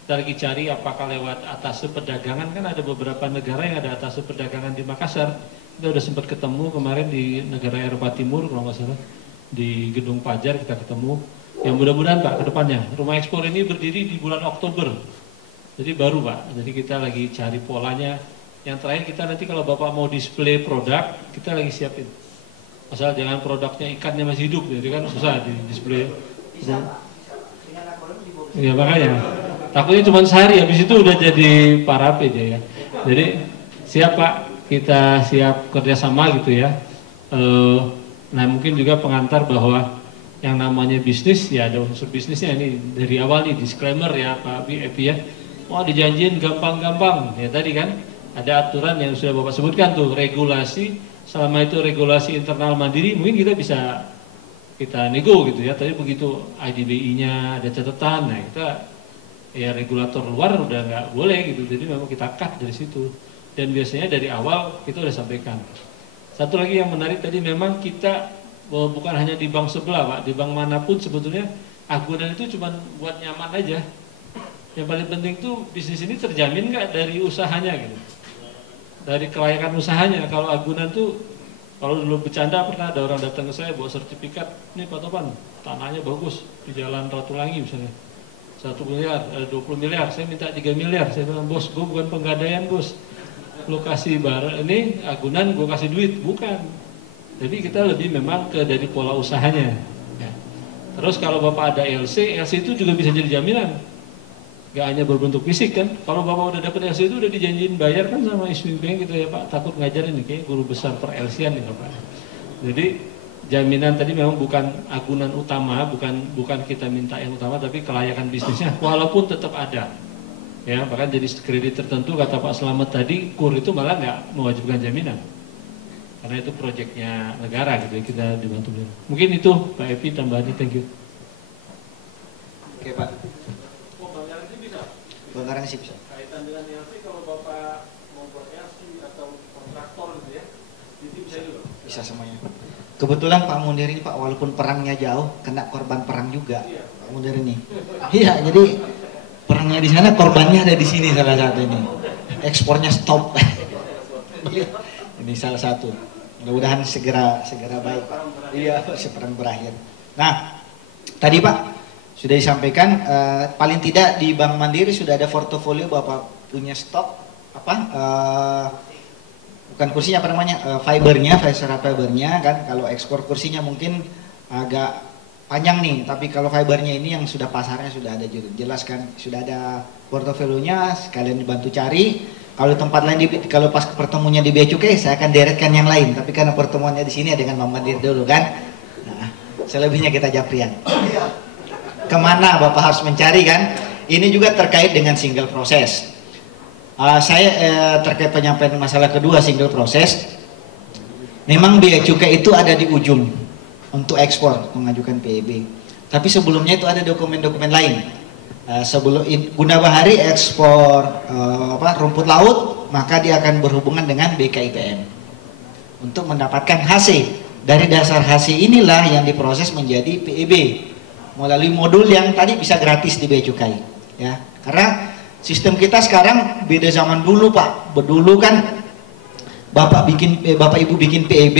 Kita lagi cari apakah lewat atase perdagangan, kan ada beberapa negara yang ada atase perdagangan di Makassar. Kita udah sempat ketemu kemarin di negara Eropa Timur kalau nggak salah, di Gedung Pajar kita ketemu. Yang mudah-mudahan Pak kedepannya rumah ekspor ini berdiri di bulan Oktober, jadi baru Pak. Jadi kita lagi cari polanya. Yang terakhir kita nanti kalau Bapak mau display produk, kita lagi siapin. Asal jangan produknya ikannya masih hidup, jadi kan susah di display. Ya makanya takutnya cuma sehari, habis itu udah jadi parap aja ya. Jadi siap Pak, kita siap kerjasama gitu ya. Nah mungkin juga pengantar bahwa yang namanya bisnis ya ada unsur bisnisnya ini dari awal nih disclaimer ya Pak Epi ya. Wah dijanjiin gampang-gampang ya tadi kan ada aturan yang sudah Bapak sebutkan tuh, regulasi. Selama itu regulasi internal Mandiri mungkin kita nego gitu ya. Tapi begitu IDBI-nya ada catatan, nah kita ya regulator luar udah nggak boleh gitu. Jadi memang kita cut dari situ. Dan biasanya dari awal kita udah sampaikan. Satu lagi yang menarik tadi memang kita bukan hanya di bank sebelah Pak, di bank manapun sebetulnya agunan itu cuma buat nyaman aja. Yang paling penting tuh bisnis ini terjamin nggak dari usahanya gitu. dari kelayakan usahanya. Kalau agunan tuh, kalau dulu bercanda pernah ada orang datang ke saya bawa sertifikat, ini Pak Topan, tanahnya bagus di Jalan Ratulangi misalnya, 1 miliar, 20 miliar, saya minta 3 miliar. Saya bilang, bos, gue bukan penggadaian bos, lokasi barang ini agunan gue kasih duit, bukan. Jadi kita lebih memang ke dari pola usahanya. Ya. Terus kalau Bapak ada LC itu juga bisa jadi jaminan. Gak hanya berbentuk fisik kan, kalau Bapak udah dapat LC itu udah dijanjiin bayar kan sama Ismi Bank gitu ya Pak, takut ngajarin nih, kayak guru besar per LC-an nih Bapak. Jadi jaminan tadi memang bukan agunan utama, bukan kita minta yang utama, tapi kelayakan bisnisnya walaupun tetap ada. Ya, bahkan jadi kredit tertentu kata Pak Slamet tadi, KUR itu malah nggak mewajibkan jaminan. Karena itu proyeknya negara gitu ya, kita dibantu. Mungkin itu Pak Epi tambahannya, thank you. Oke Pak. Bang Garansi bisa. Kaitan dengan LC, kalau Bapak mau buat LC atau kontraktor gitu ya, itu bisa juga? Bisa semuanya. Kebetulan Pak Munir ini Pak, walaupun perangnya jauh, kena korban perang juga. Iya. Pak Munir ini. Iya, jadi perangnya di sana, korbannya ada di sini salah satu ini. Ekspornya stop. Ini salah satu. Mudah-mudahan segera baik Pak. Iya, seperang berakhir. Nah, tadi Pak sudah disampaikan, paling tidak di Bank Mandiri sudah ada portofolio Bapak punya stok apa? Bukan kursinya apa namanya? Fibernya, fibernya kan. Kalau ekspor kursinya mungkin agak panjang nih, tapi kalau fibernya ini yang sudah pasarnya sudah ada jelas kan, sudah ada portofolionya, sekalian dibantu cari. Kalau tempat lain kalau pas pertemuannya di Bea Cukai saya akan deretkan yang lain, tapi karena pertemuannya di sini dengan Bank Mandiri dulu kan. Nah, selebihnya kita japrian. Kemana Bapak harus mencari kan? Ini juga terkait dengan single proses. Saya terkait penyampaian masalah kedua single proses. Memang Bea Cukai itu ada di ujung untuk ekspor mengajukan PEB. Tapi sebelumnya itu ada dokumen-dokumen lain. Sebelum guna bahari ekspor rumput laut, maka dia akan berhubungan dengan BKIPM untuk mendapatkan HC. Dari dasar HC inilah yang diproses menjadi PEB. Melalui modul yang tadi bisa gratis di Bea Cukai ya, karena sistem kita sekarang beda zaman dulu Pak. Dulu kan Bapak Ibu bikin PEB,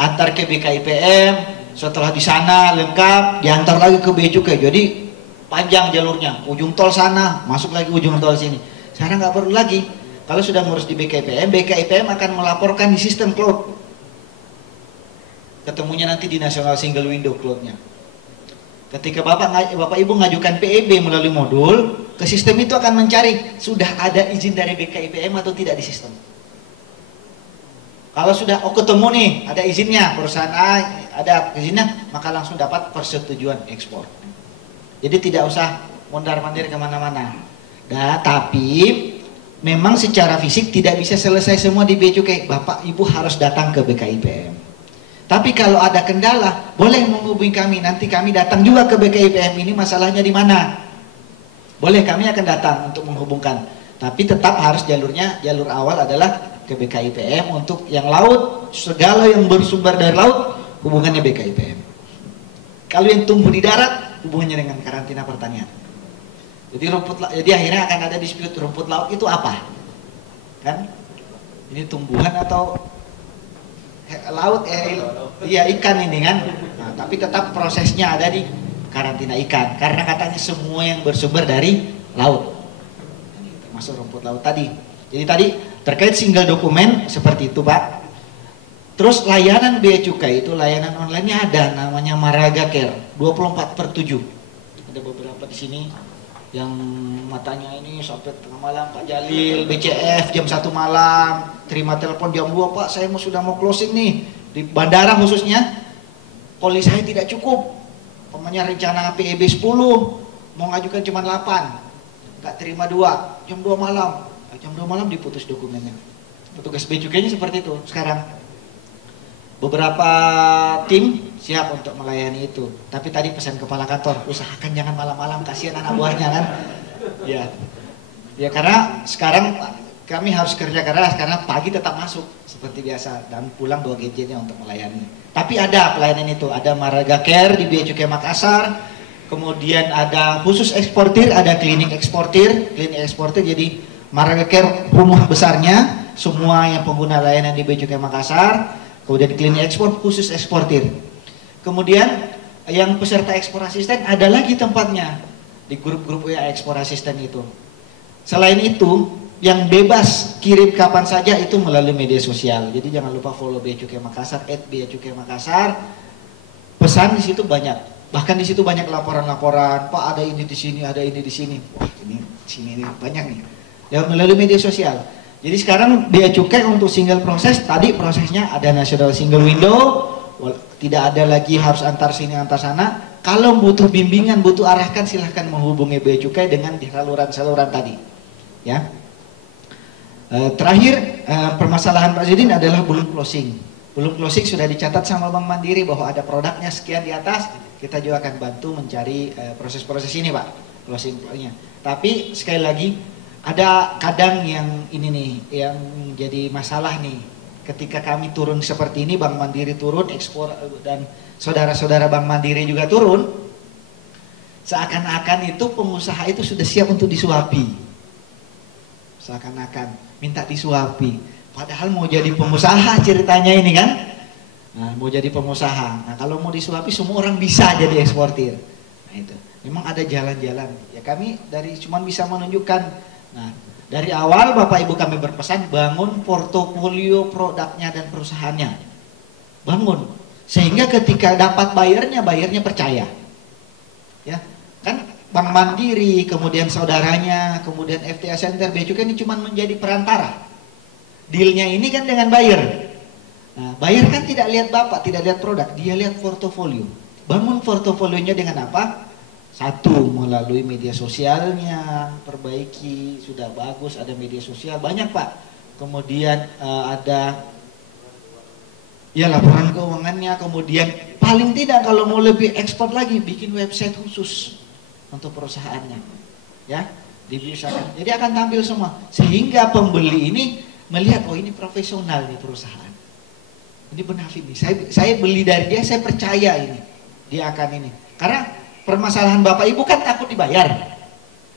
antar ke BKIPM, setelah di sana lengkap diantar lagi ke Bea Cukai, jadi panjang jalurnya, ujung tol sana masuk lagi ujung tol sini. Sekarang nggak perlu lagi, kalau sudah ngurus di BKIPM akan melaporkan di sistem cloud, ketemunya nanti di National Single Window Cloud-nya. Ketika Bapak Ibu ngajukan PEB melalui modul, ke sistem itu akan mencari sudah ada izin dari BKIPM atau tidak di sistem. Kalau sudah ketemu nih ada izinnya, perusahaan A ada izinnya, maka langsung dapat persetujuan ekspor. Jadi tidak usah mondar-mandir kemana-mana. Nah, tapi memang secara fisik tidak bisa selesai semua di Bea Cukai. Bapak Ibu harus datang ke BKIPM. Tapi kalau ada kendala, boleh menghubungi kami. Nanti kami datang juga ke BKIPM. Ini masalahnya di mana? Boleh, kami akan datang untuk menghubungkan. Tapi tetap harus jalur awal adalah ke BKIPM. Untuk yang laut, segala yang bersumber dari laut, hubungannya BKIPM. Kalau yang tumbuh di darat, hubungannya dengan karantina pertanian. Jadi akhirnya akan ada dispute, rumput laut itu apa? Kan? Ini tumbuhan atau laut, iya ikan ini kan. Nah, tapi tetap prosesnya ada di karantina ikan, karena katanya semua yang bersumber dari laut, termasuk rumput laut tadi. Jadi tadi terkait single dokumen seperti itu Pak. Terus layanan Bea Cukai itu layanan online-nya ada, namanya Maraga Care 24/7. Ada beberapa di sini yang matanya ini sampai tengah malam, Pak Jalil, BCF jam 1 malam, terima telepon jam 2, Pak saya sudah mau closing nih, di bandara khususnya, poli saya tidak cukup, pokoknya rencana PEB 10, mau ngajukan cuma 8, nggak terima 2, jam 2 malam, jam 2 malam diputus dokumennya. Petugas Bea Cukainya seperti itu sekarang. Beberapa tim siap untuk melayani itu, tapi tadi pesan kepala kantor, usahakan jangan malam-malam, kasihan anak buahnya kan. Ya karena sekarang kami harus kerja keras, karena pagi tetap masuk seperti biasa dan pulang bawa gadgetnya untuk melayani. Tapi ada pelayanan itu, ada Maraga Care di Bea Cukai Makassar, kemudian ada khusus eksportir, ada klinik eksportir. Jadi market care rumah besarnya, semua yang pengguna layanan di Bea Cukai Makassar, kemudian klinik ekspor khusus eksportir. Kemudian yang peserta ekspor asisten ada lagi tempatnya di grup-grup WA ekspor asisten itu. Selain itu, yang bebas kirim kapan saja itu melalui media sosial. Jadi jangan lupa follow Bea Cukai Makassar @beacukai_makassar. Pesan di situ banyak. Bahkan di situ banyak laporan-laporan, Pak ada ini di sini, ada ini di sini. Wah, ini sini ini banyak nih. Ya melalui media sosial. Jadi sekarang Bea Cukai untuk single proses, tadi prosesnya ada national single window, tidak ada lagi harus antar sini antar sana. Kalau butuh bimbingan, butuh arahkan, silahkan menghubungi Bea Cukai dengan saluran-saluran tadi. Ya. Terakhir, permasalahan Pak Zidin adalah belum closing. Belum closing sudah dicatat sama Bank Mandiri bahwa ada produknya sekian di atas. Kita juga akan bantu mencari proses-proses ini, Pak, closing-nya. Tapi sekali lagi, ada kadang yang ini nih, yang jadi masalah nih. Ketika kami turun seperti ini, Bank Mandiri turun, ekspor dan saudara-saudara Bank Mandiri juga turun, seakan-akan itu pengusaha itu sudah siap untuk disuapi. Seakan-akan minta disuapi. Padahal mau jadi pengusaha ceritanya ini kan. Nah, mau jadi pengusaha. Nah, kalau mau disuapi semua orang bisa jadi eksportir. Nah, itu. Memang ada jalan-jalan. Ya kami dari cuman bisa menunjukkan. Nah, dari awal Bapak Ibu kami berpesan bangun portofolio produknya dan perusahaannya. Bangun. Sehingga ketika dapat bayarnya percaya. Ya, kan Bank Mandiri, kemudian saudaranya, kemudian FTA Center, Bea Cukai ini cuma menjadi perantara. Dealnya ini kan dengan buyer. Nah, buyer kan tidak lihat Bapak, tidak lihat produk, dia lihat portofolio. Bangun portofolionya dengan apa? Satu, melalui media sosialnya, perbaiki, sudah bagus, ada media sosial, banyak Pak. Kemudian ada ya laporan keuangannya, kemudian paling tidak kalau mau lebih ekspor lagi, bikin website khusus untuk perusahaannya, ya, dibiasakan. Jadi akan tampil semua, sehingga pembeli ini melihat, oh ini profesional nih perusahaan, ini benafit nih. Saya beli dari dia, saya percaya ini, dia akan ini. Karena permasalahan Bapak Ibu kan takut dibayar,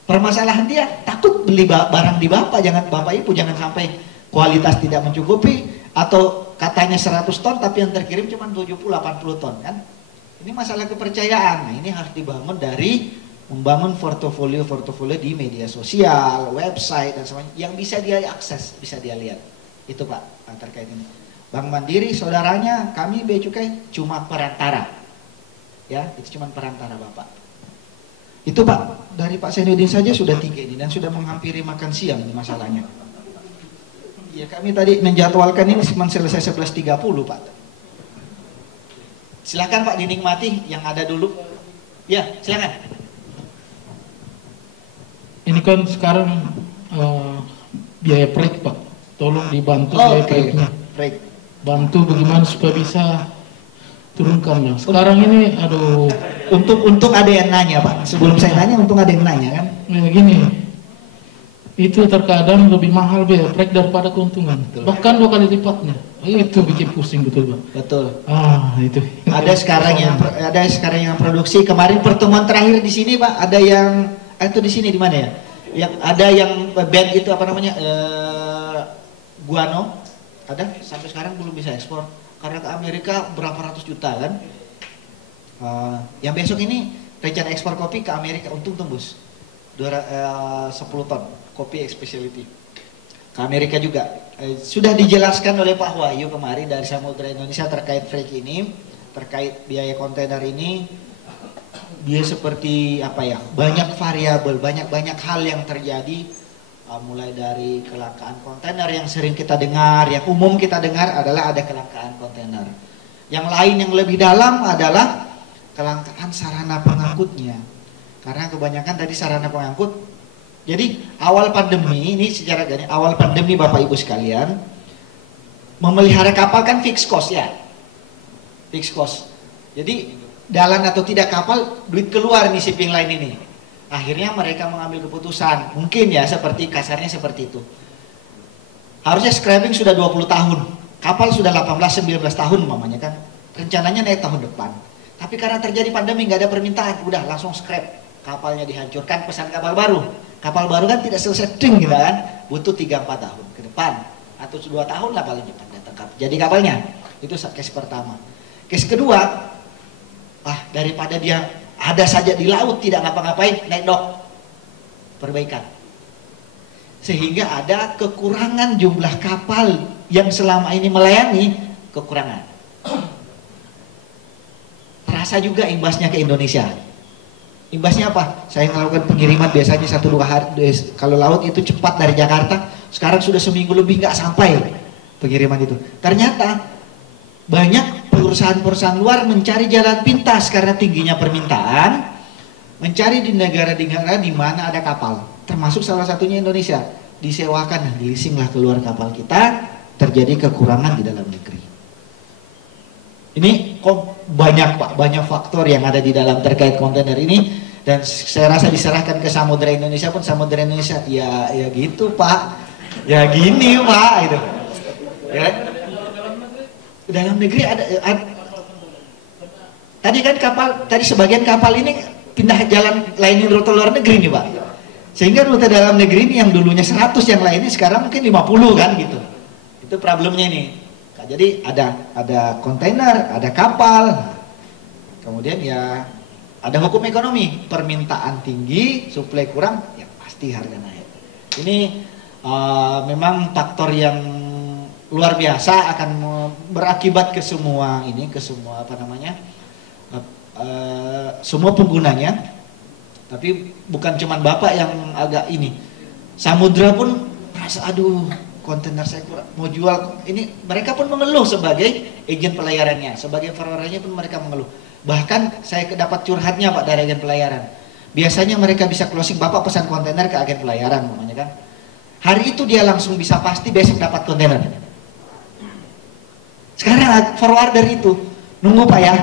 permasalahan dia takut beli barang di Bapak Ibu jangan sampai kualitas tidak mencukupi, atau katanya 100 ton tapi yang terkirim cuma 70-80 ton kan. Ini masalah kepercayaan. Nah, ini harus dibangun dari membangun portofolio di media sosial, website dan semuanya yang bisa dia akses, bisa dia lihat. Itu Pak terkait ini. Bank Mandiri saudaranya, kami Bea Cukai cuma perantara. Ya, itu cuma perantara Bapak. Itu Pak, dari Pak Senudin saja sudah 3 ini dan sudah menghampiri makan siang ini masalahnya. Ya, kami tadi menjadwalkan ini cuma selesai 11.30 Pak. Silakan Pak dinikmati yang ada dulu. Ya, silakan. Ini kan sekarang biaya proyek Pak, tolong dibantu biaya proyeknya. Bantu bagaimana supaya bisa turunkan. Sekarang ini, aduh. Untuk ada yang nanya Pak, sebelum saya nanya, untuk ada yang nanya kan? Ya gini, itu terkadang lebih mahal biaya proyek daripada keuntungan. Betul. Bahkan 2 kali lipatnya. Itu bikin pusing betul Pak. Betul. Itu. Ada sekarang yang produksi. Kemarin pertemuan terakhir di sini Pak, ada yang itu di sini di mana ya? Yang ada yang band itu apa namanya? Guano. Ada sampai sekarang belum bisa ekspor karena ke Amerika berapa ratus juta kan. Yang besok ini rencana ekspor kopi ke Amerika, untung tembus 10 ton kopi specialty ke Amerika juga. Sudah dijelaskan oleh Pak Wahyu kemarin dari Samudra Indonesia terkait freight ini, terkait biaya kontainer ini. Dia seperti apa ya, banyak variabel, banyak hal yang terjadi, mulai dari kelangkaan kontainer yang sering kita dengar, yang umum kita dengar adalah ada kelangkaan kontainer. Yang lain yang lebih dalam adalah kelangkaan sarana pengangkutnya, karena kebanyakan tadi sarana pengangkut. Jadi awal pandemi ini, secara gini, awal pandemi Bapak Ibu sekalian, memelihara kapal kan fixed cost ya, fixed cost. Jadi jalan atau tidak kapal, duit keluar nih shipping line ini. Akhirnya mereka mengambil keputusan, mungkin ya seperti kasarnya seperti itu. Harusnya scrapping sudah 20 tahun, kapal sudah 18-19 tahun mamanya kan. Rencananya naik tahun depan. Tapi karena terjadi pandemi nggak ada permintaan, udah langsung scrap. Kapalnya dihancurkan, pesan kapal baru. Kapal baru kan tidak selesai ding gitu kan, butuh 3-4 tahun ke depan atau 2 tahun lah paling cepat datang jadi kapalnya. Itu case pertama. Case kedua, daripada dia ada saja di laut tidak ngapa-ngapain, naik dok, perbaikan. Sehingga ada kekurangan jumlah kapal yang selama ini melayani, kekurangan. Terasa juga imbasnya ke Indonesia. Imbasnya apa? Saya melakukan pengiriman biasanya 1-2 hari. Kalau laut itu cepat dari Jakarta, sekarang sudah seminggu lebih nggak sampai pengiriman itu. Ternyata banyak perusahaan-perusahaan luar mencari jalan pintas karena tingginya permintaan, mencari di negara-negara di mana ada kapal, termasuk salah satunya Indonesia. Disewakan, dileasinglah keluar kapal kita, terjadi kekurangan di dalam negeri. Ini banyak faktor yang ada di dalam terkait kontainer ini, dan saya rasa diserahkan ke Samudra Indonesia pun Samudra Indonesia ya gitu Pak, ya gini Pak gitu. Ya. Dalam negeri ada tadi kan tadi sebagian kapal ini pindah jalan lainin rute luar negeri nih Pak, sehingga rute dalam negeri ini yang dulunya 100 yang lainnya sekarang mungkin 50 kan gitu. Itu problemnya ini. Jadi ada kontainer, ada kapal, kemudian ya ada hukum ekonomi, permintaan tinggi, suplai kurang, ya pasti harga naik. Ini memang faktor yang luar biasa, akan berakibat ke semua ini, ke semua semua penggunanya. Tapi bukan cuma Bapak yang agak ini, Samudra pun merasa aduh, kontainer saya kurang, mau jual ini, mereka pun mengeluh sebagai agen pelayarannya, sebagai forwardernya pun mereka mengeluh. Bahkan saya dapat curhatnya Pak dari agen pelayaran. Biasanya mereka bisa closing, Bapak pesan kontainer ke agen pelayaran namanya kan. Hari itu dia langsung bisa pasti besok dapat kontainer. Sekarang forwarder itu nunggu Pak ya.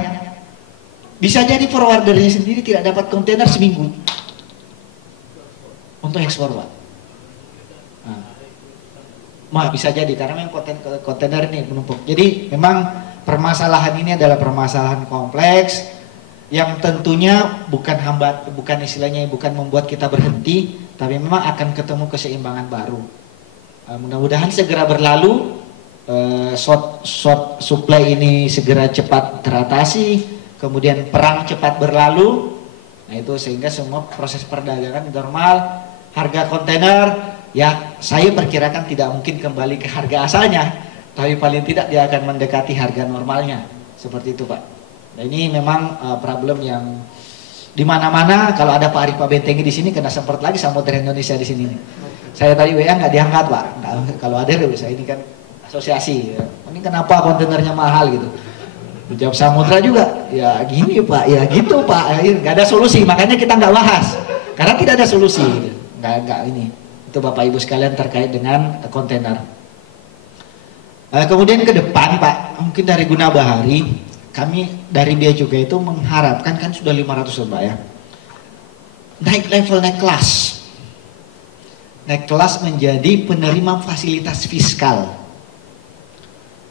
Bisa jadi forwardernya sendiri tidak dapat kontainer seminggu untuk ekspor Pak. Bisa jadi karena memang kontainer ini menumpuk. Jadi memang permasalahan ini adalah permasalahan kompleks yang tentunya bukan istilahnya bukan membuat kita berhenti, tapi memang akan ketemu keseimbangan baru. Mudah-mudahan segera berlalu, short supply ini segera cepat teratasi, kemudian perang cepat berlalu. Nah itu sehingga semua proses perdagangan normal, harga kontainer ya saya perkirakan tidak mungkin kembali ke harga asalnya, tapi paling tidak dia akan mendekati harga normalnya, seperti itu Pak. Nah ini memang problem yang di mana-mana. Kalau ada Pak Arif Pak Bentengi di sini kena semprot lagi Samudra Indonesia di sini. Saya tadi WA nggak diangkat Pak. Kalau ada bisa ini kan asosiasi. Ya. Ini kenapa kontainernya mahal gitu? Dijawab Samudra juga, ya gini Pak, ya gitu Pak. Nggak ada solusi, makanya kita nggak bahas karena tidak ada solusi. Nggak ini. Itu Bapak Ibu sekalian terkait dengan kontainer. Kemudian ke depan Pak, mungkin dari Guna Bahari, kami dari Bea Cukai itu mengharapkan kan sudah 500 Pak ya, naik level, naik kelas menjadi penerima fasilitas fiskal.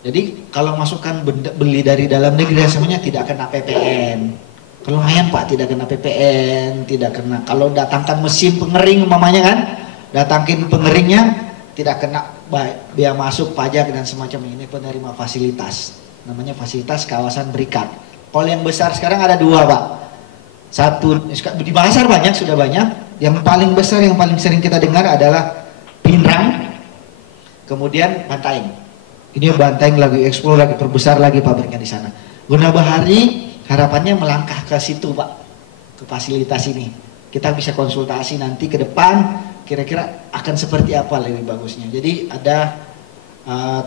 Jadi kalau masukkan beli dari dalam negeri semuanya tidak kena PPN. Kalau lumayan Pak, tidak kena PPN, tidak kena. Kalau datangkan mesin pengering umpamanya kan, datangin pengeringnya tidak kena biaya masuk, pajak dan semacam ini, penerima fasilitas. Namanya fasilitas kawasan berikat. Kalau yang besar sekarang ada 2 Pak. Satu di Makassar banyak, sudah banyak. Yang paling besar, yang paling sering kita dengar adalah Pinrang, kemudian Bantaeng. Ini Bantaeng lagi eksplor, lagi perbesar lagi pabriknya di sana. Guna Bahari harapannya melangkah ke situ Pak, ke fasilitas ini. Kita bisa konsultasi nanti ke depan, kira-kira akan seperti apa lebih bagusnya. Jadi ada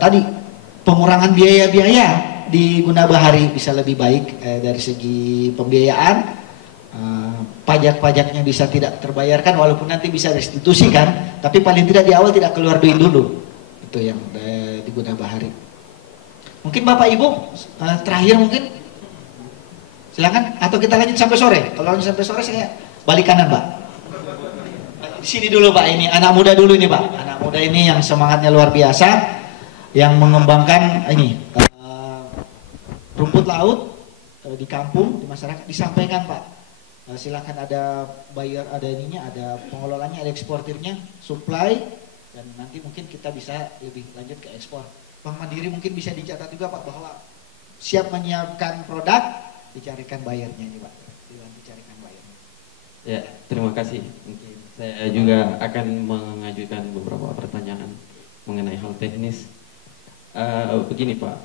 tadi pengurangan biaya-biaya di Guna Bahari bisa lebih baik dari segi pembiayaan, pajak-pajaknya bisa tidak terbayarkan walaupun nanti bisa restitusi kan, tapi paling tidak di awal tidak keluar duit dulu. Itu yang di Guna Bahari. Mungkin Bapak Ibu terakhir mungkin silakan, atau kita lanjut sampai sore. Kalau lanjut sampai sore saya balik kanan Pak. Di sini dulu Pak, ini anak muda dulu ini Pak. Anak muda ini yang semangatnya luar biasa, yang mengembangkan ini rumput laut di kampung, di masyarakat, disampaikan Pak. Silakan ada buyer, ada ininya, ada pengelolanya, ada eksportirnya, supply, dan nanti mungkin kita bisa lebih lanjut ke ekspor. Bank Mandiri mungkin bisa dicatat juga Pak bahwa siap menyiapkan produk, dicarikan buyernya ini Pak, dicarikan buyernya. Ya, terima kasih. Mungkin saya juga akan mengajukan beberapa pertanyaan mengenai hal teknis. Begini Pak,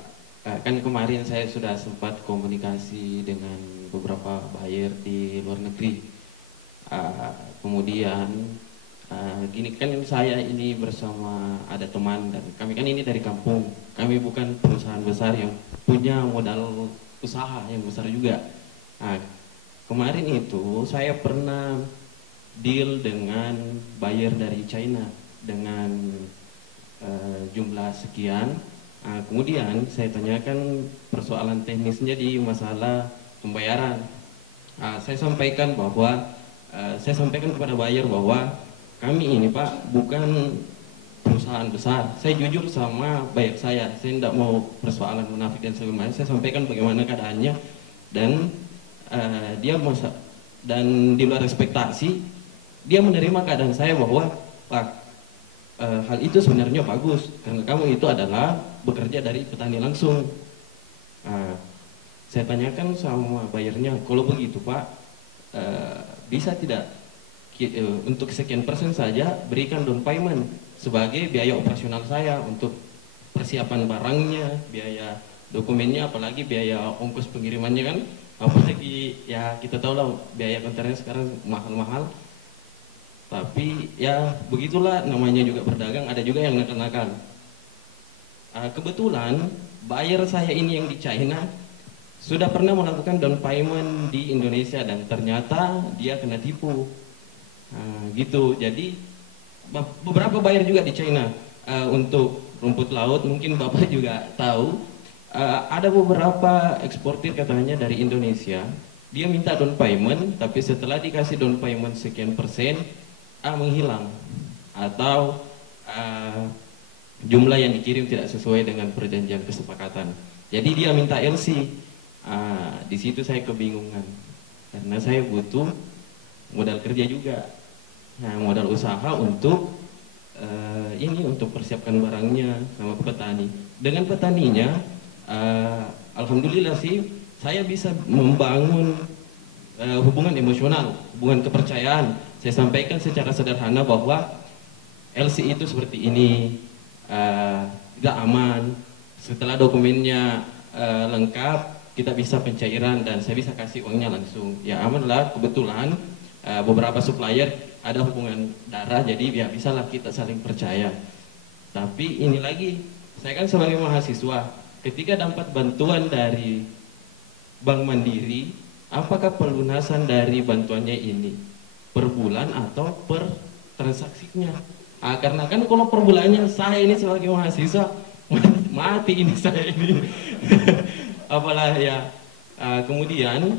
kan kemarin saya sudah sempat komunikasi dengan beberapa buyer di luar negeri. Kemudian gini kan saya ini bersama ada teman dan kami kan ini dari kampung. Kami bukan perusahaan besar yang punya modal usaha yang besar juga. Kemarin itu saya pernah deal dengan buyer dari China dengan jumlah sekian. Kemudian saya tanyakan persoalan teknisnya di masalah pembayaran. Saya sampaikan kepada buyer bahwa kami ini Pak bukan perusahaan besar. Saya jujur sama buyer saya tidak mau persoalan munafik dan sebagainya. Saya sampaikan bagaimana keadaannya dan dan di luar ekspektasi dia menerima keadaan saya bahwa Pak, hal itu sebenarnya bagus karena kamu itu adalah bekerja dari petani langsung. Saya tanyakan sama bayarnya, kalau begitu Pak, bisa tidak untuk sekian persen saja berikan down payment sebagai biaya operasional saya untuk persiapan barangnya, biaya dokumennya, apalagi biaya ongkos pengirimannya kan, apalagi ya kita tahu lah biaya kontainer sekarang mahal-mahal. Tapi ya begitulah namanya juga berdagang, ada juga yang nakal-nakal. Kebetulan buyer saya ini yang di China sudah pernah melakukan down payment di Indonesia dan ternyata dia kena tipu. Gitu. Jadi beberapa buyer juga di China untuk rumput laut, mungkin Bapak juga tahu, ada beberapa eksportir katanya dari Indonesia, dia minta down payment, tapi setelah dikasih down payment sekian persen, menghilang atau jumlah yang dikirim tidak sesuai dengan perjanjian kesepakatan. Jadi dia minta LC. Di situ saya kebingungan karena saya butuh modal kerja juga, modal usaha untuk untuk persiapkan barangnya sama ke petani. Dengan petaninya, alhamdulillah sih saya bisa membangun hubungan emosional, hubungan kepercayaan. Saya sampaikan secara sederhana bahwa LC itu seperti ini, gak aman. Setelah dokumennya lengkap, kita bisa pencairan dan saya bisa kasih uangnya langsung. Ya aman lah, kebetulan beberapa supplier ada hubungan darah, jadi ya bisalah kita saling percaya. Tapi ini lagi, saya kan sebagai mahasiswa, ketika dapat bantuan dari Bank Mandiri, apakah pelunasan dari bantuannya ini per bulan atau per transaksinya? Karena kan kalau per bulannya saya ini sebagai mahasiswa mati ini saya ini. Apalah ya. Kemudian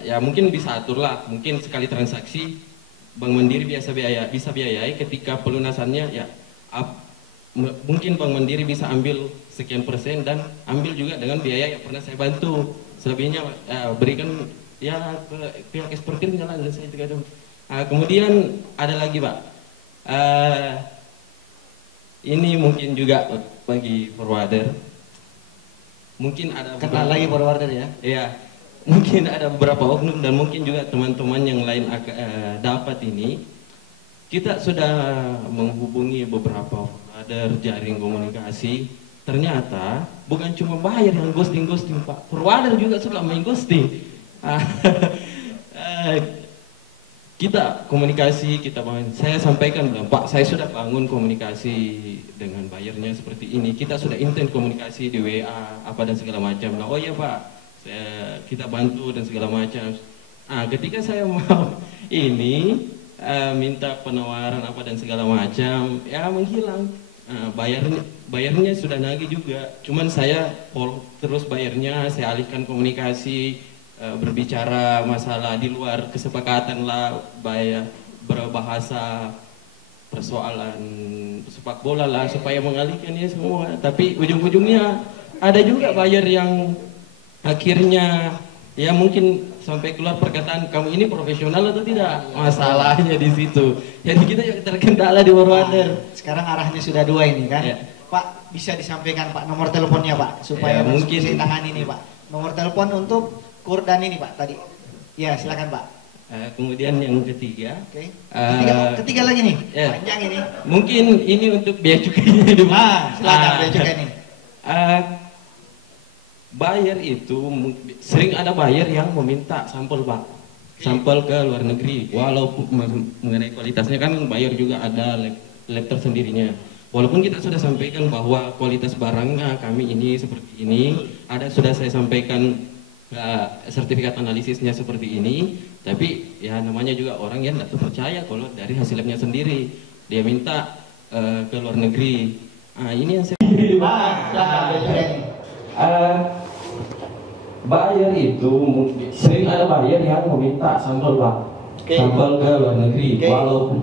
ya mungkin bisa atur lah, mungkin sekali transaksi Bank Mandiri bisa biayai ketika pelunasannya ya mungkin Bank Mandiri bisa ambil sekian persen dan ambil juga dengan biaya yang pernah saya bantu. Selebihnya berikan ya ke pihak eksportirnya lah, saya juga dong. Kemudian ada lagi Pak, ini mungkin juga bagi forwarder, mungkin ada lagi forwarder ya? Iya, mungkin ada beberapa oknum dan mungkin juga teman-teman yang lain dapat ini. Kita sudah menghubungi beberapa forwarder, jaring komunikasi. Ternyata bukan cuma buyer yang ghosting Pak, forwarder juga suka main ghosting. Kita komunikasi, saya sampaikan Pak, saya sudah bangun komunikasi dengan buyernya seperti ini. Kita sudah intens komunikasi di WA apa dan segala macam. Nah, oh iya Pak, kita bantu dan segala macam. Ketika saya mau ini minta penawaran apa dan segala macam, ya menghilang. Bayarnya sudah nagih juga. Cuman saya terus bayarnya, saya alihkan komunikasi. Berbicara masalah di luar kesepakatan lah, berbahasa persoalan sepak bola lah supaya mengalihkannya semua. Tapi ujung-ujungnya ada juga buyer yang akhirnya ya mungkin sampai keluar perkataan kamu ini profesional atau tidak, masalahnya di situ. Jadi kita juga terkendala di forwarder. Sekarang arahnya sudah dua ini kan, ya. Pak bisa disampaikan Pak nomor teleponnya Pak supaya ya, mungkin bisa tangani ini Pak. Nomor telepon untuk Kur dan ini Pak tadi. Ya silakan Pak. Kemudian yang ketiga, ketiga lagi nih, ya. panjang ini. Mungkin ini untuk biaya cukainya di silakan biaya cukai nih. Buyer itu sering ada buyer yang meminta sampel Pak, sampel ke luar negeri. Walaupun mengenai kualitasnya kan buyer juga ada lab tersendirinya. Walaupun kita sudah sampaikan bahwa kualitas barangnya kami ini seperti ini, sudah saya sampaikan sertifikat analisisnya seperti ini, tapi ya namanya juga orang yang tidak percaya kalau dari hasil labnya sendiri. Dia minta ke luar negeri. Ini yang saya buyer itu sering ada buyer yang meminta sampel Pak, sampel ke luar negeri. Walaupun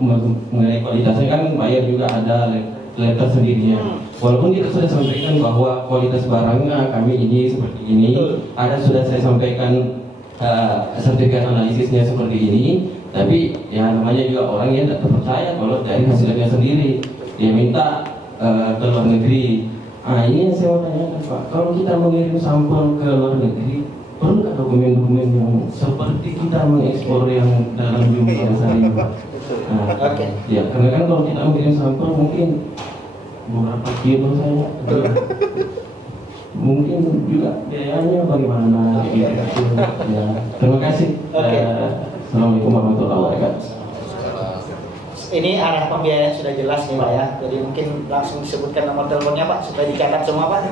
mengenai kualitasnya kan buyer juga ada lab tersendirinya. Walaupun kita sudah sampaikan bahwa kualitas barangnya kami ini seperti ini, sudah saya sampaikan sertifikat analisisnya seperti ini, tapi ya namanya juga orang yang tidak percaya kalau dari hasilnya sendiri. Dia minta ke luar negeri. Ini yang saya mau tanyakan Pak, kalau kita mengirim sampel ke luar negeri, perlukah dokumen-dokumen yang seperti kita mengekspor yang dalam jumlah besar ini Pak? Ya, karena kan kalau kita mengirim sampel mungkin beberapa kilo saya, mungkin juga biayanya bagaimana gitu. Ya, terima kasih. Assalamualaikum warahmatullahi wabarakatuh. Ini arah pembiayaan sudah jelas nih Pak ya, jadi mungkin langsung disebutkan nomor teleponnya Pak supaya dicatat semua Pak.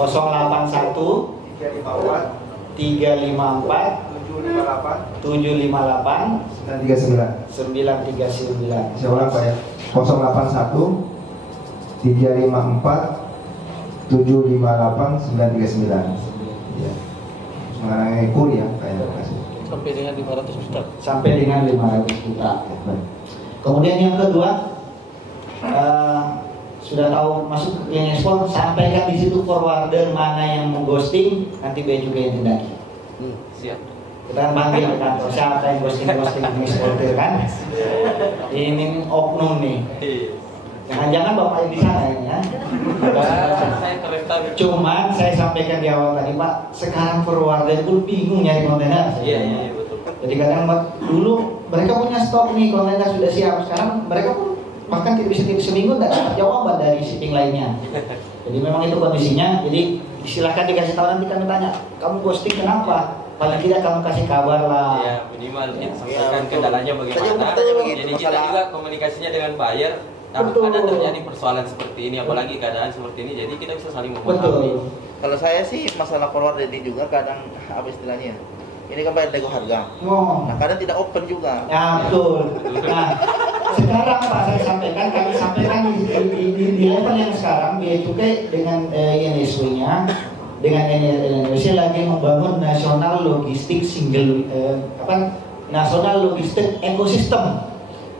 081 354 758 939. Saya ulang Pak ya. 081 354 758 939. Ya. Mengenai kur ya, terima kasih. Sampai dengan 500 juta. Sampai dengan 500 juta. Kemudian yang kedua, sudah tahu masuk yang ekspor, sampaikan di situ forwarder mana yang mengghosting, nanti biaya juga yang tindaki. Siap. Kita panggil ke kantor siapa yang ghosting eksportir kan? Ini oknum nih. Jangan-jangan bapak yang di sana ya. Cuman saya sampaikan di awal tadi Pak, sekarang forwarder pun bingung nyari kontainer. Iya betul. Jadi kadang dulu mereka punya stok nih, kontainer sudah siap. Sekarang mereka pun bahkan tidak bisa seminggu tidak dapat jawaban dari shipping lainnya. Jadi memang itu kondisinya. Jadi silahkan dikasih tahu, nanti kami tanya, kamu ghosting kenapa? Paling tidak kamu kasih kabar lah. Ya minimal ya, sampaikan kendalanya bagaimana. Jadi kita juga komunikasinya dengan buyer. Nah, ada terjadi persoalan seperti ini, apalagi keadaan seperti ini, jadi kita bisa saling memahami. Kalau saya sih masalah forward ini juga kadang apa istilahnya? Ini kan bayar nego harga. Nah, kadang tidak open juga. Ya betul. Nah, sekarang Pak saya sampaikan, kami sampaikan di level yang sekarang biaya cukai dengan NSW-nya, dengan Indonesia lagi membangun nasional logistik nasional logistik ekosistem.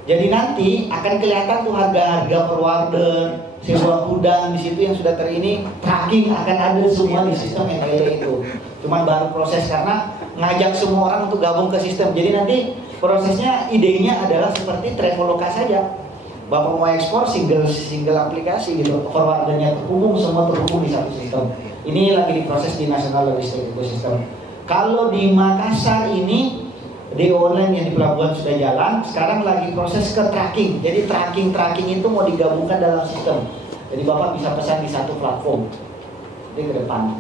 Jadi nanti akan kelihatan tuh harga-harga forwarder, sewa gudang di situ yang sudah tracking akan ada semua di sistem NLA itu. Cuman baru proses karena ngajak semua orang untuk gabung ke sistem. Jadi nanti prosesnya, idenya adalah seperti Traveloka saja. Bapak mau ekspor single aplikasi gitu, forwardernya terhubung, semua terhubung di satu sistem. Ini lagi diproses di National Logistic Ecosystem. Kalau di Makassar ini DO online yang di pelabuhan sudah jalan, sekarang lagi proses ke tracking. Jadi tracking itu mau digabungkan dalam sistem. Jadi Bapak bisa pesan di satu platform. Jadi ke depan.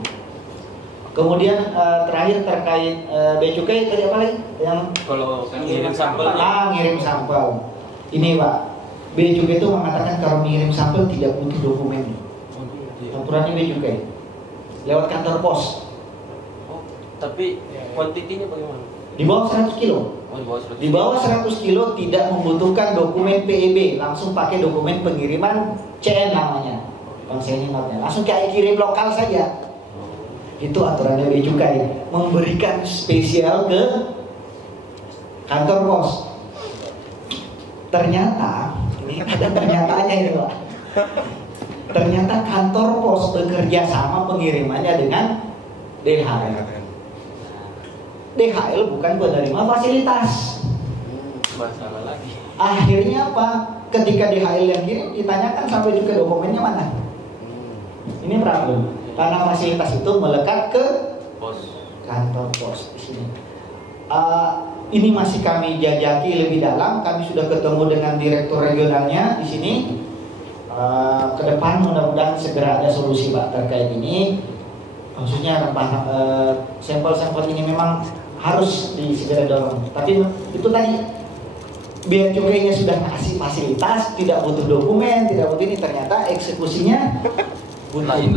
Kemudian terakhir terkait bea cukai tadi apa lagi? Yang kalau ngirim sampel. Ngirim sampel. Ini Pak, bea cukai itu mengatakan kalau ngirim sampel tidak butuh dokumen. Aturannya bea cukai. Lewat kantor pos. Tapi kuantitinya bagaimana? Di bawah 100 kilo. Di bawah 100 kilo tidak membutuhkan dokumen PEB, langsung pakai dokumen pengiriman CN namanya, consignment note-nya. Langsung kayak kirim lokal saja. Itu aturannya bea cukai, memberikan spesial ke kantor pos. Ternyata ini ada ternyataannya ini Pak. ternyata kantor pos bekerja sama pengirimannya dengan DHL. DHL bukan penerima fasilitas. Masalah lagi. Akhirnya apa? Ketika DHL yang kirim ditanyakan sampai juga dokumennya mana? Ini problem. Karena fasilitas itu melekat ke kantor pos di sini. Ini masih kami jajaki lebih dalam. Kami sudah ketemu dengan direktur regionalnya di sini. Ke depan mudah-mudahan segera ada solusi Pak terkait ini. Khususnya sampel-sampel ini memang harus segera dorong. Tapi itu tadi biaya cukainya sudah kasih fasilitas, tidak butuh dokumen, tidak butuh ini, ternyata eksekusinya lain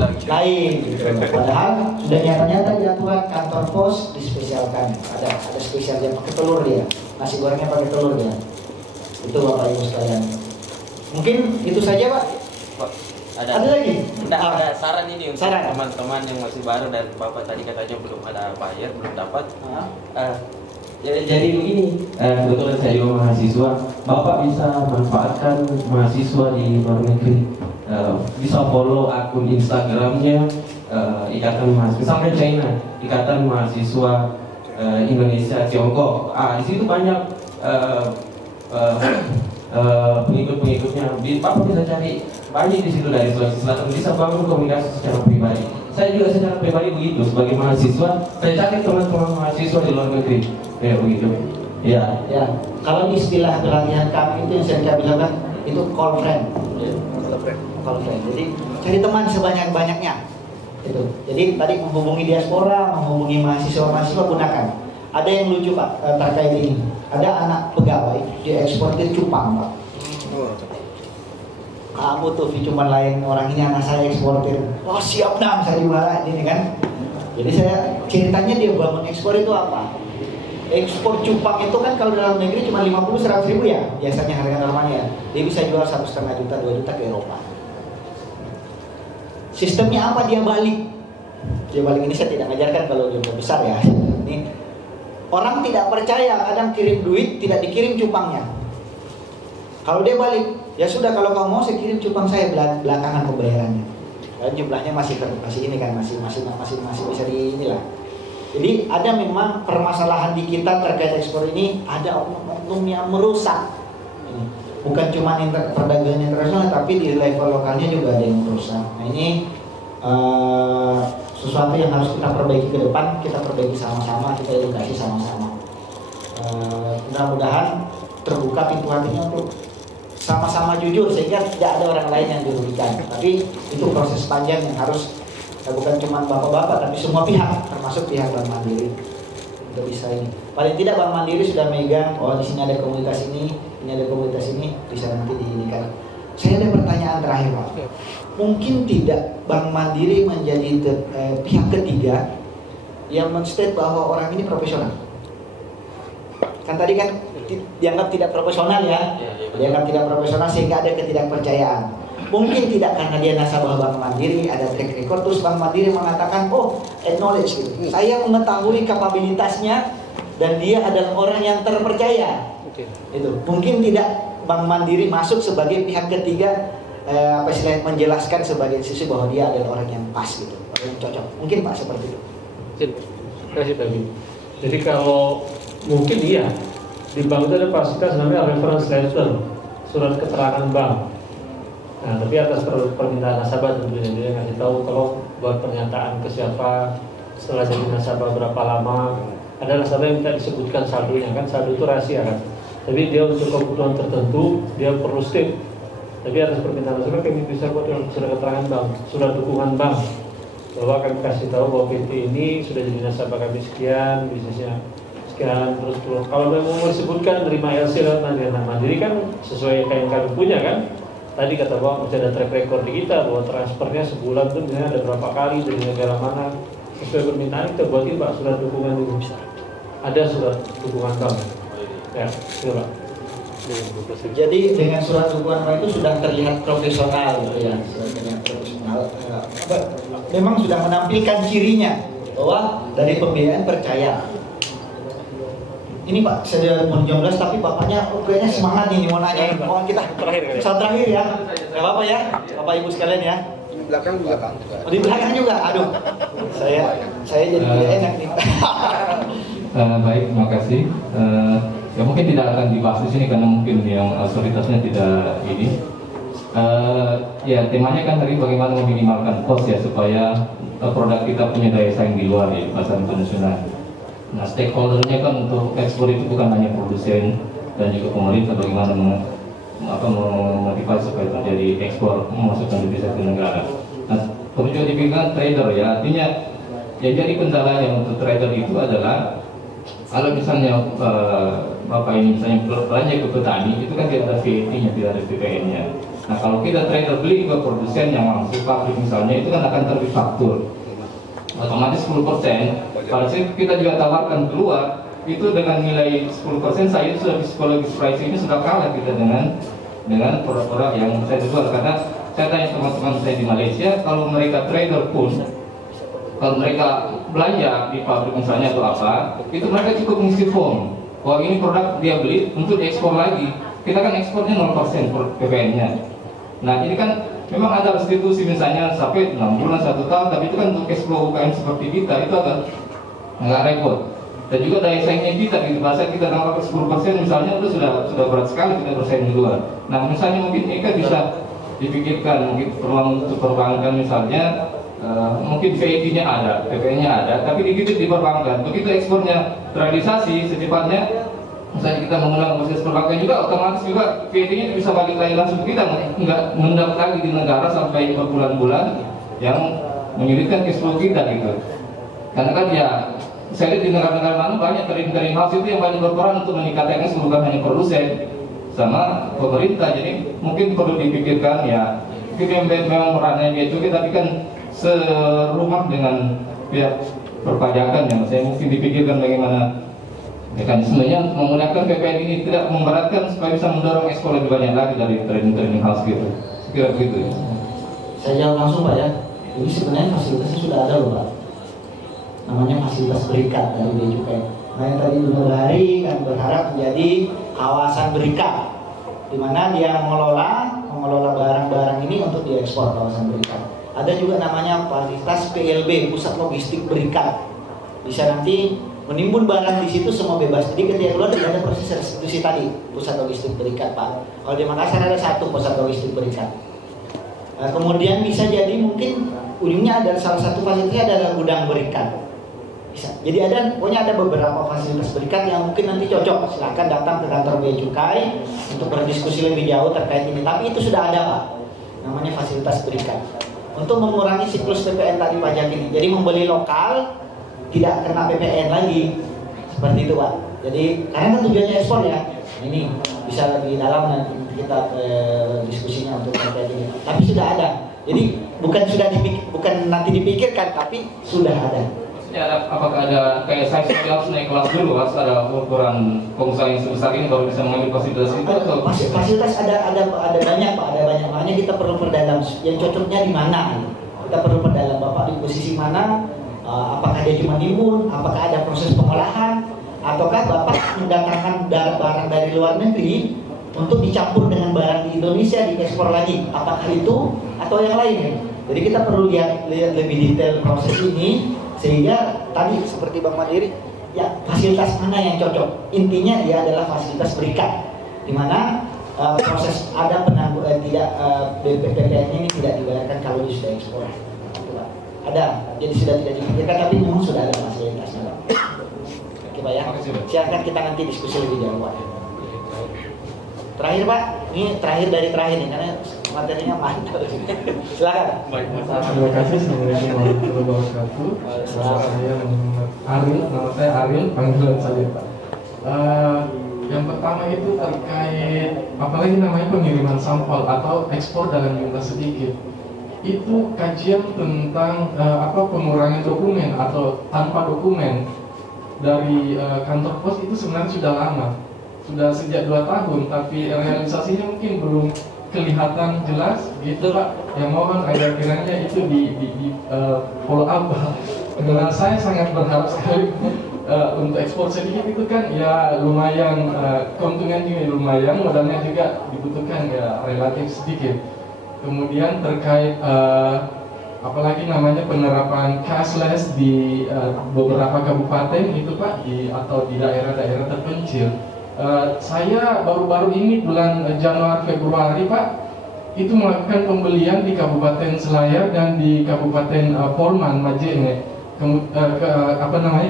gitu. Padahal sudah nyata-nyata di aturan kantor pos dispesialkan, ada spesialnya pakai telur dia, nasi gorengnya pakai telur dia. Itu Bapak Ibu sekalian. Mungkin itu saja Pak. Ada lagi? Ada saran ini untuk teman-teman yang masih baru dan Bapak tadi katanya belum ada buyer, belum dapat. Jadi begini, kebetulan saya juga mahasiswa, Bapak bisa manfaatkan mahasiswa di luar negeri, bisa follow akun Instagramnya Ikatan Mahasiswa, misalnya China, Ikatan Mahasiswa Indonesia Tiongkok. Di situ banyak pengikut-pengikutnya. Bapak bisa cari banyak di situ dari Sulawesi Selatan, bisa bangun komunikasi secara pribadi. Saya juga secara pribadi begitu, sebagai mahasiswa, saya cari teman-teman mahasiswa di luar negeri. Ya begitu. Ya. Kalau istilah pelatihan kami itu yang saya bilang itu call friend. Call friend. Jadi cari teman sebanyak-banyaknya. Itu. Jadi tadi menghubungi diaspora, menghubungi mahasiswa gunakan. Ada yang lucu Pak terkait ini. Ada anak pegawai dieksportir cupang Pak. Kamu tuh cuma lain orang ini anak saya eksportir. Oh siap dong, saya juara ini kan. Jadi saya ceritanya dia bangun ekspor itu apa? Ekspor cupang itu kan kalau dalam negeri cuma 50-100 ribu ya biasanya harga normalnya. Dia bisa jual 1,5 juta, 2 juta ke Eropa. Sistemnya apa? Dia balik ini saya tidak ngajarkan kalau jumlah besar ya. Ini orang tidak percaya, kadang kirim duit tidak dikirim cupangnya. Kalau dia balik, ya sudah kalau kamu mau saya kirim cupang saya belakangan pembayarannya. Dan jumlahnya masih ini kan masih bisa di inilah. Jadi ada memang permasalahan di kita terkait ekspor ini, ada oknum yang merusak. Bukan cuma perdagangan internasional, tapi di level lokalnya juga ada yang merusak. Nah ini sesuatu yang harus kita perbaiki ke depan, kita perbaiki sama-sama, kita edukasi sama-sama. Mudah-mudahan terbuka pintu hatinya untuk sama-sama jujur sehingga tidak ada orang lain yang dirugikan. Tapi itu proses panjang yang harus bukan cuma bapak-bapak tapi semua pihak termasuk pihak Bank Mandiri untuk bisa ini. Paling tidak Bank Mandiri sudah megang, oh di sini ada komunitas ini ada komunitas ini, bisa nanti diinikan. Saya ada pertanyaan terakhir Pak. Mungkin tidak Bank Mandiri menjadi pihak ketiga yang men-state bahwa orang ini profesional. Kan tadi kan dianggap tidak profesional ya, dianggap tidak profesional sehingga ada ketidakpercayaan. Mungkin tidak karena dia nasabah Bank Mandiri, ada track record, terus Bank Mandiri mengatakan, oh acknowledge gitu. Saya mengetahui kapabilitasnya dan dia adalah orang yang terpercaya. Itu mungkin tidak Bank Mandiri masuk sebagai pihak ketiga, menjelaskan sebagai sisi bahwa dia adalah orang yang pas gitu, orang yang cocok. Mungkin Pak seperti itu. Terima kasih Tami. Jadi kalau mungkin iya, di bank itu ada fasilitas namanya reference letter, surat keterangan bank. Nah, tapi atas permintaan nasabah tentunya dia ngasih tahu kalau buat pernyataan ke siapa, setelah jadi nasabah berapa lama. Ada nasabah yang minta disebutkan saldonya, kan saldo itu rahasia kan. Tapi dia untuk kebutuhan tertentu dia perlu state. Tapi atas permintaan nasabah kami bisa buat surat keterangan bank, surat dukungan bank, bahwa kami kasih tahu bahwa PT ini sudah jadi nasabah kami sekian, bisnisnya sekian, terus kalau memang mau disebutkan terima LC dan Mandiri kan sesuai kayak yang kami punya kan. Tadi kata Bang, masih ada track record di kita bahwa transfernya sebulan tuh misalnya ada berapa kali dari negara mana, sesuai permintaan kita buatin Pak surat dukungan itu. Ada surat dukungan bank. Ya, coba. Jadi dengan surat dukungan bank itu sudah terlihat profesional gitu ya, terlihat profesional. Memang sudah menampilkan cirinya bahwa dari pembiayaan percaya. Ini Pak, saya mau jam 11 tapi bapaknya kayaknya semangat nih mau nanya. Mohon kita pesawat terakhir ya. Gak apa-apa ya, Bapak Ibu sekalian ya. Di belakang juga. Oh, di belakang juga. Aduh. Saya jadi tidak enak nih. Baik, terima kasih. Ya mungkin tidak akan dibahas di sini karena mungkin yang otoritasnya tidak ini. Ya temanya kan tadi bagaimana meminimalkan cost ya supaya produk kita punya daya saing di luar ya, pasar internasional. Nah, stakeholdernya kan untuk ekspor itu bukan hanya produsen dan juga pemerintah, bagaimana memotivasi supaya terjadi ekspor memasukkan devisa ke negara. Nah, perlu juga dipikirkan trader ya, artinya ya jadi kendalanya untuk trader itu adalah kalau misalnya Bapak ini misalnya belanja ke petani itu kan tidak ada VAT-nya, tidak ada PPN-nya. Nah, kalau kita trader beli ke produsen yang langsung pabrik misalnya itu kan akan terbit faktur. Otomatis 10%. Pada saat kita juga tawarkan keluar itu dengan nilai 10% saya sudah psikologis pricing ini sudah kalah kita dengan produk-produk yang saya jual. Karena saya tanya teman-teman saya di Malaysia, kalau mereka trader pun kalau mereka belanja di pabrik misalnya atau apa, itu mereka cukup mengisi form bahwa ini produk dia beli untuk ekspor lagi. Kita kan ekspornya 0% PPN-nya. Nah ini kan memang ada restitusi misalnya sampai 6 bulan 1 tahun, tapi itu kan untuk ekspor UKM seperti kita itu agak repot. Dan juga daya saingnya kita gitu, bahasa kita dapat 10% misalnya itu sudah berat sekali kita bersaing di luar. Nah misalnya mungkin ini kan bisa dipikirkan mungkin peluang untuk perbankan misalnya mungkin VAT-nya ada, PPN-nya ada, tapi dikit di perbankan. Begitu ekspornya terrealisasi secepatnya, misalnya kita menggunakan proses perbankan juga, otomatis juga VAT-nya bisa balik lagi langsung ke kita, nggak mendapat lagi di negara sampai berbulan-bulan yang menyulitkan cash flow kita gitu. Karena kan ya saya lihat di negara-negara mana banyak trading house itu yang banyak berperan untuk meningkatkan bukan hanya produsen sama pemerintah. Jadi mungkin perlu dipikirkan ya, mungkin memang perannya dia juga, tapi kan serumah dengan pihak perpajakan yang saya mungkin dipikirkan bagaimana mekanismenya untuk menggunakan PPN ini tidak memberatkan supaya bisa mendorong ekspor lebih banyak lagi dari trading house gitu. Kira begitu ya. Saya jawab langsung Pak ya. Ini sebenarnya fasilitasnya sudah ada loh Pak. Namanya fasilitas berikat dari Bea Cukai. Nah yang tadi Nur Hari kan berharap menjadi kawasan berikat, di mana dia mengelola barang-barang ini untuk diekspor kawasan berikat. Ada juga namanya fasilitas PLB, pusat logistik berikat. Bisa nanti menimbun barang di situ semua bebas. Jadi ketika keluar tidak ada proses restitusi tadi, pusat logistik berikat Pak. Kalau di Makassar ada 1 pusat logistik berikat. Nah, kemudian bisa jadi mungkin ujungnya ada salah satu fasilitasnya adalah gudang berikat. Bisa. Jadi pokoknya ada beberapa fasilitas berikat yang mungkin nanti cocok. Silakan datang ke kantor Bea Cukai untuk berdiskusi lebih jauh terkait ini. Tapi itu sudah ada Pak. Namanya fasilitas berikat. Untuk mengurangi siklus PPN tadi pajak ini. Jadi membeli lokal tidak kena PPN lagi. Seperti itu Pak. Jadi karena kan tujuannya ekspor ya. Ini bisa lebih dalam nanti kita diskusinya untuk terkait ini. Tapi sudah ada. Jadi bukan nanti dipikirkan, tapi sudah ada. Ya, apakah ada kayak saya harus naik kelas dulu, harus ada ukuran pengusaha yang sebesar ini baru bisa mengambil fasilitas itu? Atau? Fasilitas ada banyak Pak, ada banyak. Makanya kita perlu perdalam yang cocoknya di mana. Kita perlu perdalam Bapak di posisi mana. Apakah dia cuma nimbun, apakah ada proses pengolahan, ataukah Bapak mendatangkan barang dari luar negeri untuk dicampur dengan barang di Indonesia diekspor lagi, apakah itu atau yang lain. Jadi kita perlu lihat lebih detail proses ini, sehingga tadi seperti Bang Mandiri ya fasilitas mana yang cocok. Intinya dia adalah fasilitas berikat, di mana proses ada PPN ini tidak dibayarkan kalau dia sudah ekspor. Ada, jadi sudah tidak dipikirkan, tapi memang sudah ada fasilitasnya. Oke Pak ya, silakan kita nanti diskusi lebih jauh Pak. Terakhir Pak, ini terakhir dari terakhir nih, karena materinya mantap. Silakan. Terima kasih. Assalamualaikum warahmatullahi wabarakatuh. Nama saya Ariel, panggilan saja Pak. Yang pertama itu terkait apalagi namanya pengiriman sampel atau ekspor dalam jumlah sedikit. Itu kajian tentang pengurangan dokumen atau tanpa dokumen dari kantor pos itu sebenarnya sudah lama, sudah sejak 2 tahun, tapi realisasinya mungkin belum kelihatan jelas gitu Pak. Yang mohon agar kiranya itu di follow up Pak. Dengan saya sangat berharap sekali untuk ekspor sedikit itu kan ya lumayan, keuntungan juga lumayan, modalnya juga dibutuhkan ya relatif sedikit. Kemudian terkait apalagi namanya penerapan cashless di beberapa kabupaten itu Pak, atau di daerah-daerah terpencil. Saya baru-baru ini bulan Januari Februari Pak, itu melakukan pembelian di Kabupaten Selayar dan di Kabupaten Polman Majene.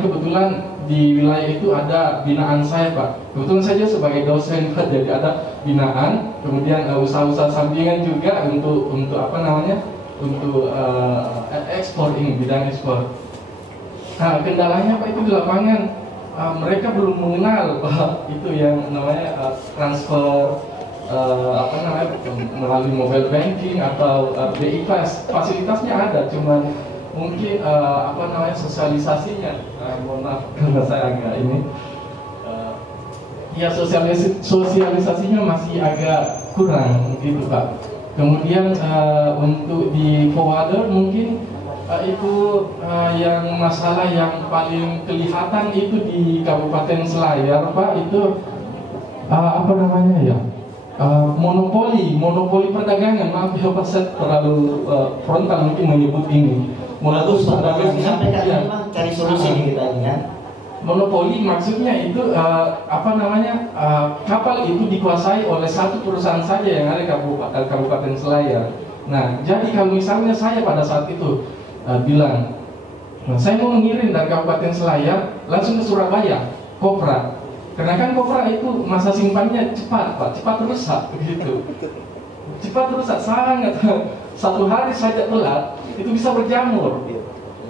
Kebetulan di wilayah itu ada binaan saya Pak. Kebetulan saja sebagai dosen Pak, jadi ada binaan, kemudian usaha-usaha sampingan juga untuk untuk ekspor ini, bidang ekspor. Nah, kendalanya Pak itu di lapangan mereka belum mengenal itu yang namanya transfer melalui mobile banking atau BI Fast. Fasilitasnya ada, cuman mungkin sosialisasinya mohon maaf karena saya agak ini ya sosialisasinya masih agak kurang gitu Pak. Kemudian untuk di forwarder mungkin itu yang masalah yang paling kelihatan itu di Kabupaten Selayar Pak, itu monopoli perdagangan. Maaf ya Pak, saya terlalu frontal mungkin menyebut ini. Bagus Pak, bagus disampaikan. Memang cari solusi nih kita ini kan. Monopoli maksudnya itu kapal itu dikuasai oleh satu perusahaan saja yang ada di Kabupaten Selayar. Nah, jadi kalau misalnya saya pada saat itu bilang, saya mau mengirim dari Kabupaten Selayar langsung ke Surabaya, Kopra. Karena kan Kopra itu masa simpannya cepat Pak, cepat rusak begitu. Cepat rusak sangat. Satu hari saja telat itu bisa berjamur,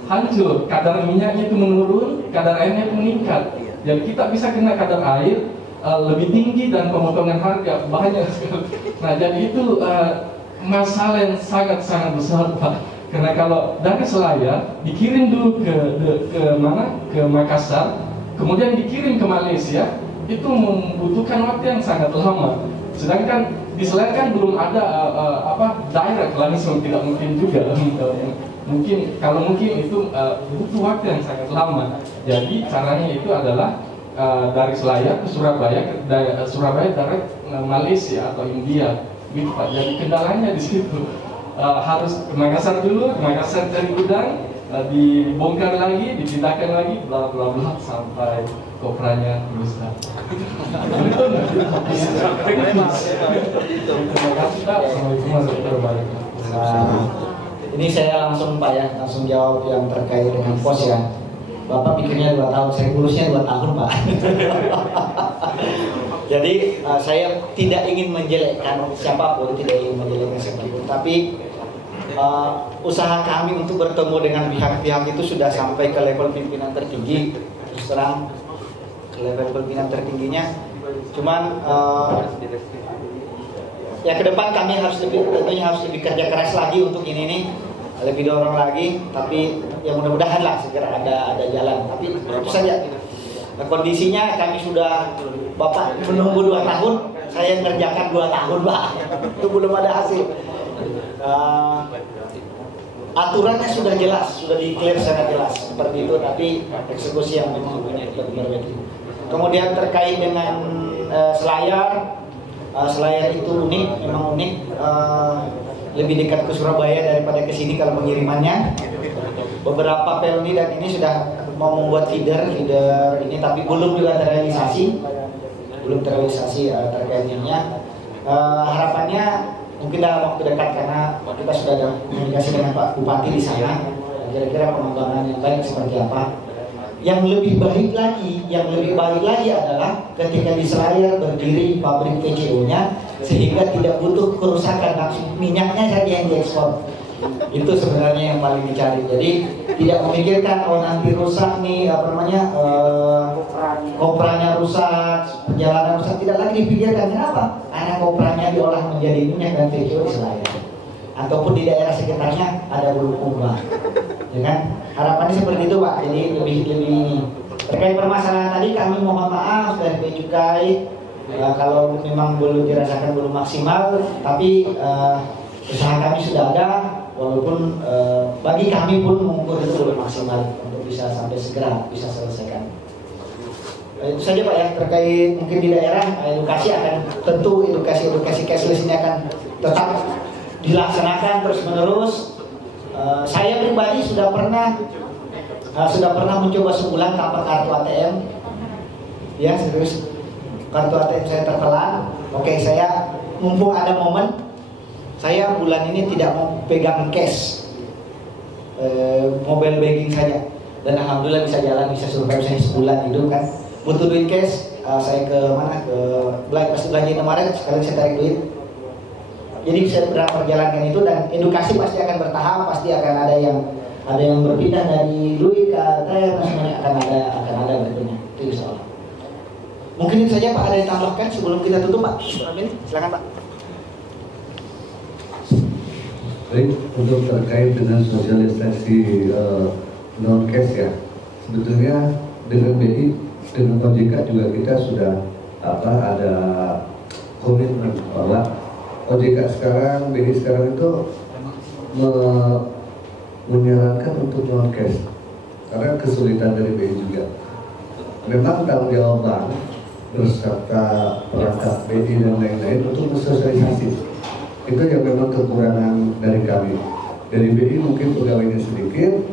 hancur, kadar minyaknya itu menurun, kadar airnya itu meningkat. Jadi kita bisa kena kadar air lebih tinggi dan pemotongan harga banyak sekali. Nah, jadi itu masalah yang sangat-sangat besar Pak. Karena kalau dari Selayar dikirim dulu ke Makassar, kemudian dikirim ke Malaysia, itu membutuhkan waktu yang sangat lama. Sedangkan di Selayar kan belum ada direct langsung, tidak mungkin juga. Mungkin itu butuh waktu yang sangat lama. Jadi caranya itu adalah dari Selayar ke Surabaya direct Malaysia atau India, gitu Pak. Jadi kendalanya di situ. Harus ke Makassar dulu, Makassar cari gudang, dibongkar lagi, dipindahkan lagi, bla bla bla sampai kopranya rusak. Ini saya langsung Pak ya, langsung jawab yang terkait dengan pos ya. Bapak pikirnya 2 tahun, saya kursnya 2 tahun Pak. Jadi saya tidak ingin menjelekkan siapapun, tidak ingin menjelekkan siapapun, tapi usaha kami untuk bertemu dengan pihak-pihak itu sudah sampai ke level pimpinan tertinggi. Terus terang ke level pimpinan tertingginya, cuman ya ke depan kami harus lebih kerja keras lagi untuk ini nih, lebih dorong lagi. Tapi ya mudah-mudahan lah segera ada jalan. Tapi itu saja. Kondisinya kami sudah, Bapak menunggu 2 tahun, saya ngerjakan 2 tahun Pak, itu belum ada hasil. Aturannya sudah jelas, sudah di-clear sangat jelas seperti itu, tapi eksekusi yang memang berbeda. Kemudian terkait dengan Selayar, Selayar itu unik, memang unik, lebih dekat ke Surabaya daripada ke sini kalau pengirimannya. Beberapa Pelni dan ini sudah mau membuat feeder ini, tapi belum juga terrealisasi, terkaitnya. Harapannya mungkin dalam waktu dekat, karena kita sudah ada komunikasi dengan Pak Bupati di sana, kira-kira pengembangan yang baik seperti apa. Yang lebih baik lagi adalah ketika di Selayar berdiri pabrik PCO-nya, sehingga tidak butuh kerusakan, langsung minyaknya saja yang diekspor. Itu sebenarnya yang paling dicari. Jadi tidak memikirkan nanti rusak nih kopranya rusak, perjalanan rusak, tidak lagi dipikirkan. Kenapa? Karena kopranya diolah menjadi minyak dan PCO di Selayar, ataupun di daerah sekitarnya ada Bulukumba, ya kan? Harapannya seperti itu Pak. Jadi lebih ini. Terkait permasalahan tadi, kami mohon maaf dari Bea Cukai kalau memang belum dirasakan belum maksimal, tapi usaha kami sudah ada. Walaupun bagi kami pun mengukur itu belum maksimal untuk bisa sampai segera bisa selesaikan. Itu saja Pak ya, terkait mungkin di daerah edukasi akan tentu edukasi cashless ini akan tetap dilaksanakan terus menerus. Saya pribadi sudah pernah mencoba sebulan tanpa kartu ATM. Ya, serius. Kartu ATM saya tertelan. Oke, saya mumpung ada momen, saya bulan ini tidak mau pegang cash, mobile banking saja. Dan alhamdulillah bisa jalan, bisa survive saya sebulan itu kan. Butuh duit cash, saya ke mana? Ke pasti belanja kemarin, sekali saya tarik duit. Jadi saya pernah perjalankan itu, dan edukasi pasti akan bertahap, pasti akan ada yang berpindah dari duit ke ATM, semuanya akan ada berikutnya. Itu insyaallah. Mungkin itu saja Pak, ada yang tambahkan sebelum kita tutup Pak? Amin. Silakan Pak. Baik, untuk terkait dengan sosialisasi non cash ya, sebetulnya dengan BI, dengan OJK juga kita sudah ada komitmen bahwa OJK sekarang, BI sekarang itu menyarankan untuk non cash karena kesulitan dari BI juga. Memang tanggung jawab bank beserta perangkat BI dan lain-lain untuk mensosialisasi. Itu yang memang kekurangan dari kami. Dari BI mungkin pegawainya sedikit,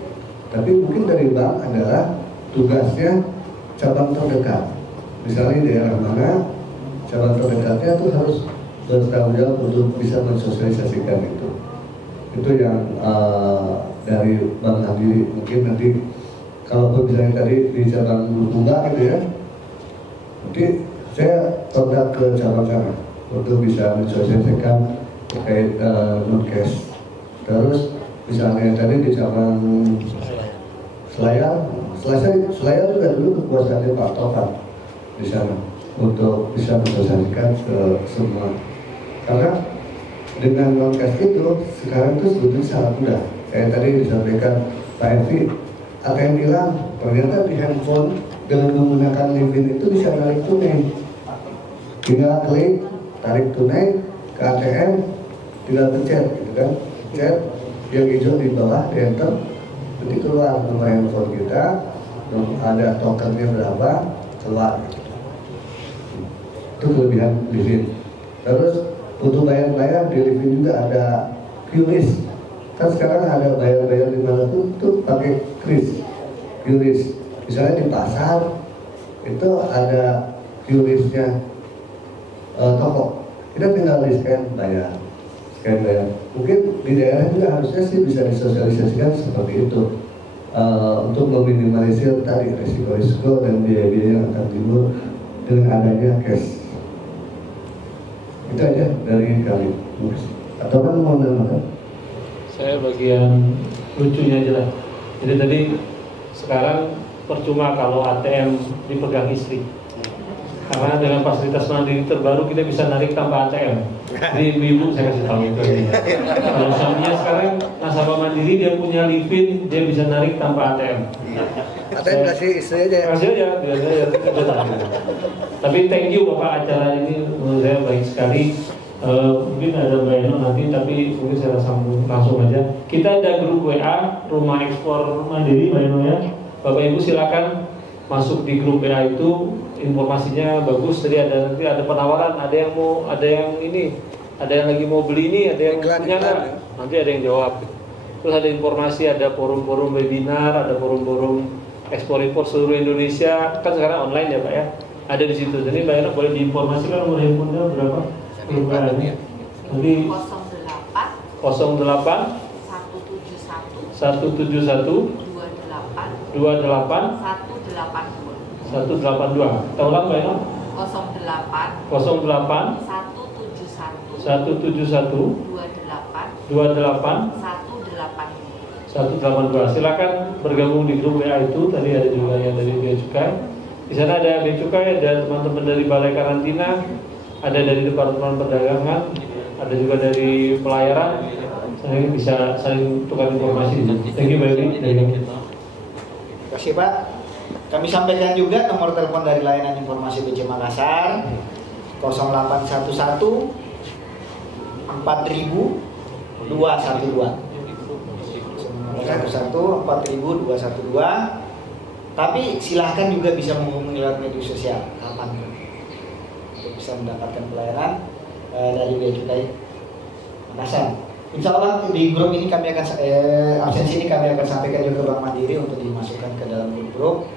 tapi mungkin dari bank adalah tugasnya cabang terdekat. Misalnya di daerah mana, cabang terdekatnya itu harus bertanggung jawab untuk bisa mensosialisasikan itu. Itu yang dari Bang Nadiri. Mungkin nanti kalau misalnya tadi di cabang Bulukumba gitu ya, nanti saya kontak ke cabang sana untuk bisa mensosialisasikan terkait non cash. Terus misalnya tadi di cabang Selayar juga dulu kekuasaannya Pak Tovan di sana untuk bisa mensosialisasikan ke semua. Karena dengan non cash itu sekarang itu sebetulnya sangat mudah. Kayak tadi disampaikan Pak Evi, ATM hilang, ternyata di handphone dengan menggunakan Livin itu bisa tarik tunai. Tinggal klik tarik tunai ke ATM, tinggal pencet gitu kan, pencet yang hijau di bawah, di enter, nanti keluar nomor handphone kita, ada tokennya berapa, keluar. Itu kelebihan Livin. Terus untuk bayar-bayar di Livin juga ada QRIS. Kan sekarang ada bayar-bayar di mana tuh pakai QRIS. Misalnya di pasar itu ada QRIS-nya toko. Kita tinggal di scan bayar. Mungkin di daerah juga harusnya sih bisa disosialisasikan seperti itu untuk meminimalisir tadi risiko-risiko dan biaya-biaya yang akan timbul dengan adanya cash. Itu aja dari kami. Atau kan mau nambahkan? Saya bagian lucunya aja lah. Jadi tadi sekarang percuma kalau ATM dipegang istri. Karena dengan fasilitas mandiri terbaru kita bisa narik tanpa ATM. Jadi ibu saya kasih tahu itu. Kalau suaminya sekarang nasabah mandiri, dia punya Livin, dia bisa narik tanpa ATM. ATM kasih istri aja. Kasih aja, biar saya. Tapi thank you Bapak, acara ini menurut saya baik sekali. Mungkin ada Mbak Eno nanti, tapi mungkin saya sambung langsung aja. Kita ada grup WA Rumah Ekspor Mandiri Mbak Eno ya. Bapak Ibu silakan masuk di grup WA itu, informasinya bagus. Tadi nanti ada penawaran, ada yang lagi mau beli ini, ada yang punya nggak? Nanti ada yang jawab. Terus ada informasi, ada forum-forum webinar, ada forum-forum ekspor impor seluruh Indonesia. Kan sekarang online ya Pak ya. Ada di situ. Jadi Mbak Eno boleh diinformasikan nomor handphonenya berapa? Nanti 08 171 28 182. Kita ulang Mbak Eno. 08 171 28 182. Silakan bergabung di grup WA itu. Tadi ada juga yang dari Bea Cukai. Di sana ada Bea Cukai, ada teman-teman dari Balai Karantina, ada dari Departemen Perdagangan, ada juga dari pelayaran. Saya bisa saling tukar informasi. Thank you Mbak Eni. Terima kasih Pak. Kami sampaikan juga nomor telepon dari layanan informasi BC Makassar 0811 4000 212 11 4000 212. Tapi silahkan juga bisa menghubungi lewat media sosial kapanpun untuk bisa mendapatkan pelayanan dari Bea Cukai Makassar. Insya Allah di grup ini kami akan absensi ini kami akan sampaikan juga ke Bank Mandiri untuk dimasukkan ke dalam grup.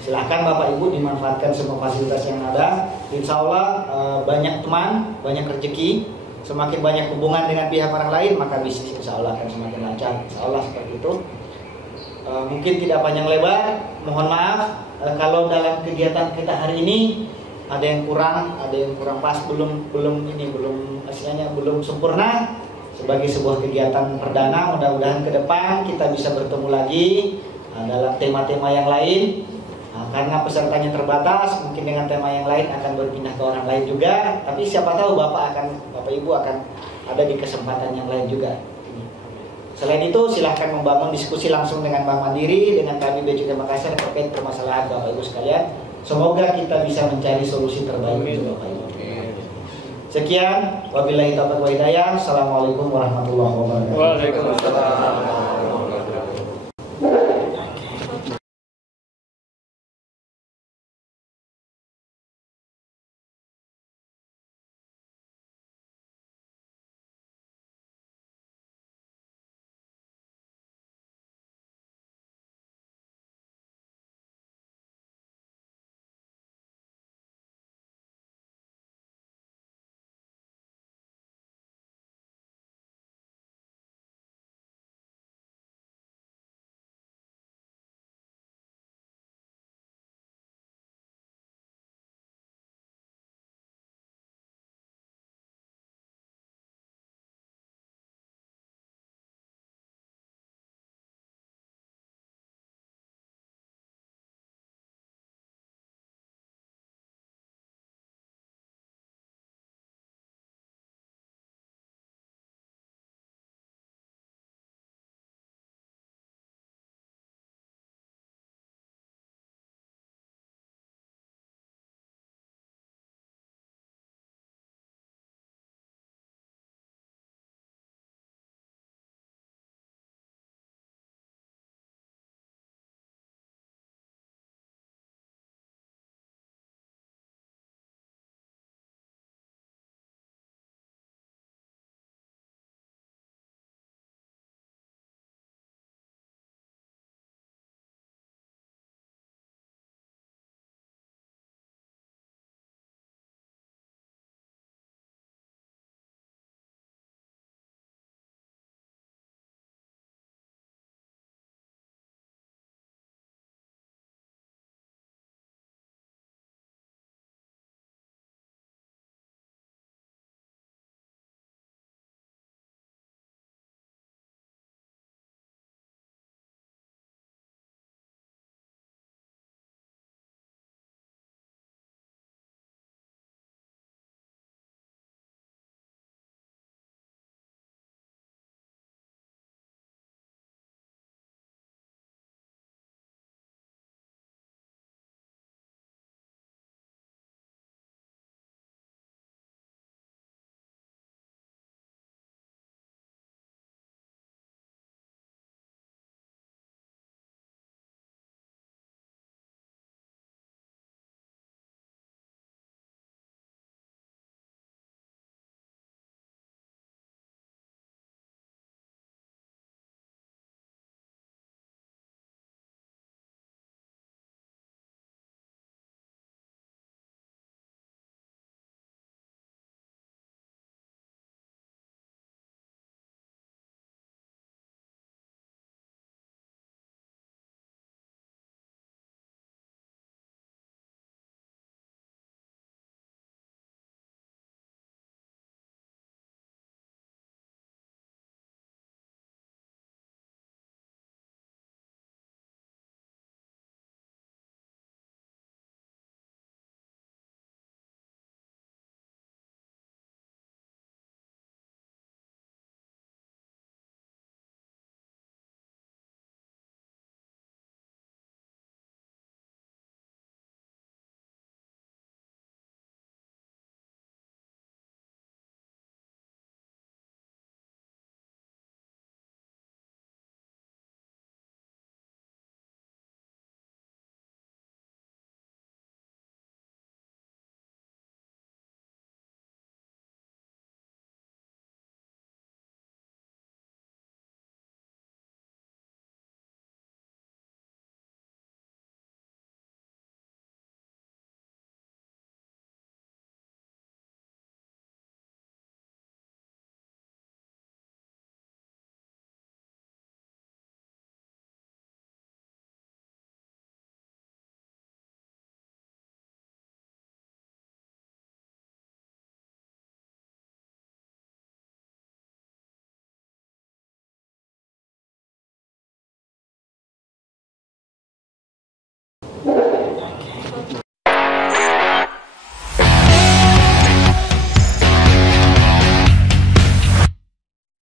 Silahkan Bapak Ibu dimanfaatkan semua fasilitas yang ada. Insya Allah banyak teman, banyak rezeki. Semakin banyak hubungan dengan pihak orang lain, maka bisnis insya Allah akan semakin lancar. Insya Allah seperti itu. Mungkin tidak panjang lebar. Mohon maaf kalau dalam kegiatan kita hari ini ada yang kurang pas, belum istilahnya belum sempurna. Sebagai sebuah kegiatan perdana, mudah-mudahan ke depan kita bisa bertemu lagi dalam tema-tema yang lain. Karena pesertanya terbatas, mungkin dengan tema yang lain akan berpindah ke orang lain juga. Tapi siapa tahu Bapak Ibu akan ada di kesempatan yang lain juga. Selain itu, silahkan membangun diskusi langsung dengan Bank Mandiri, dengan kami Bea Cukai Makassar terkait permasalahan Bapak Ibu sekalian. Semoga kita bisa mencari solusi terbaik untuk Bapak Ibu. Sekian, wabillahi taufiq wa hidayah. Assalamualaikum warahmatullahi wabarakatuh. Waalaikumsalam.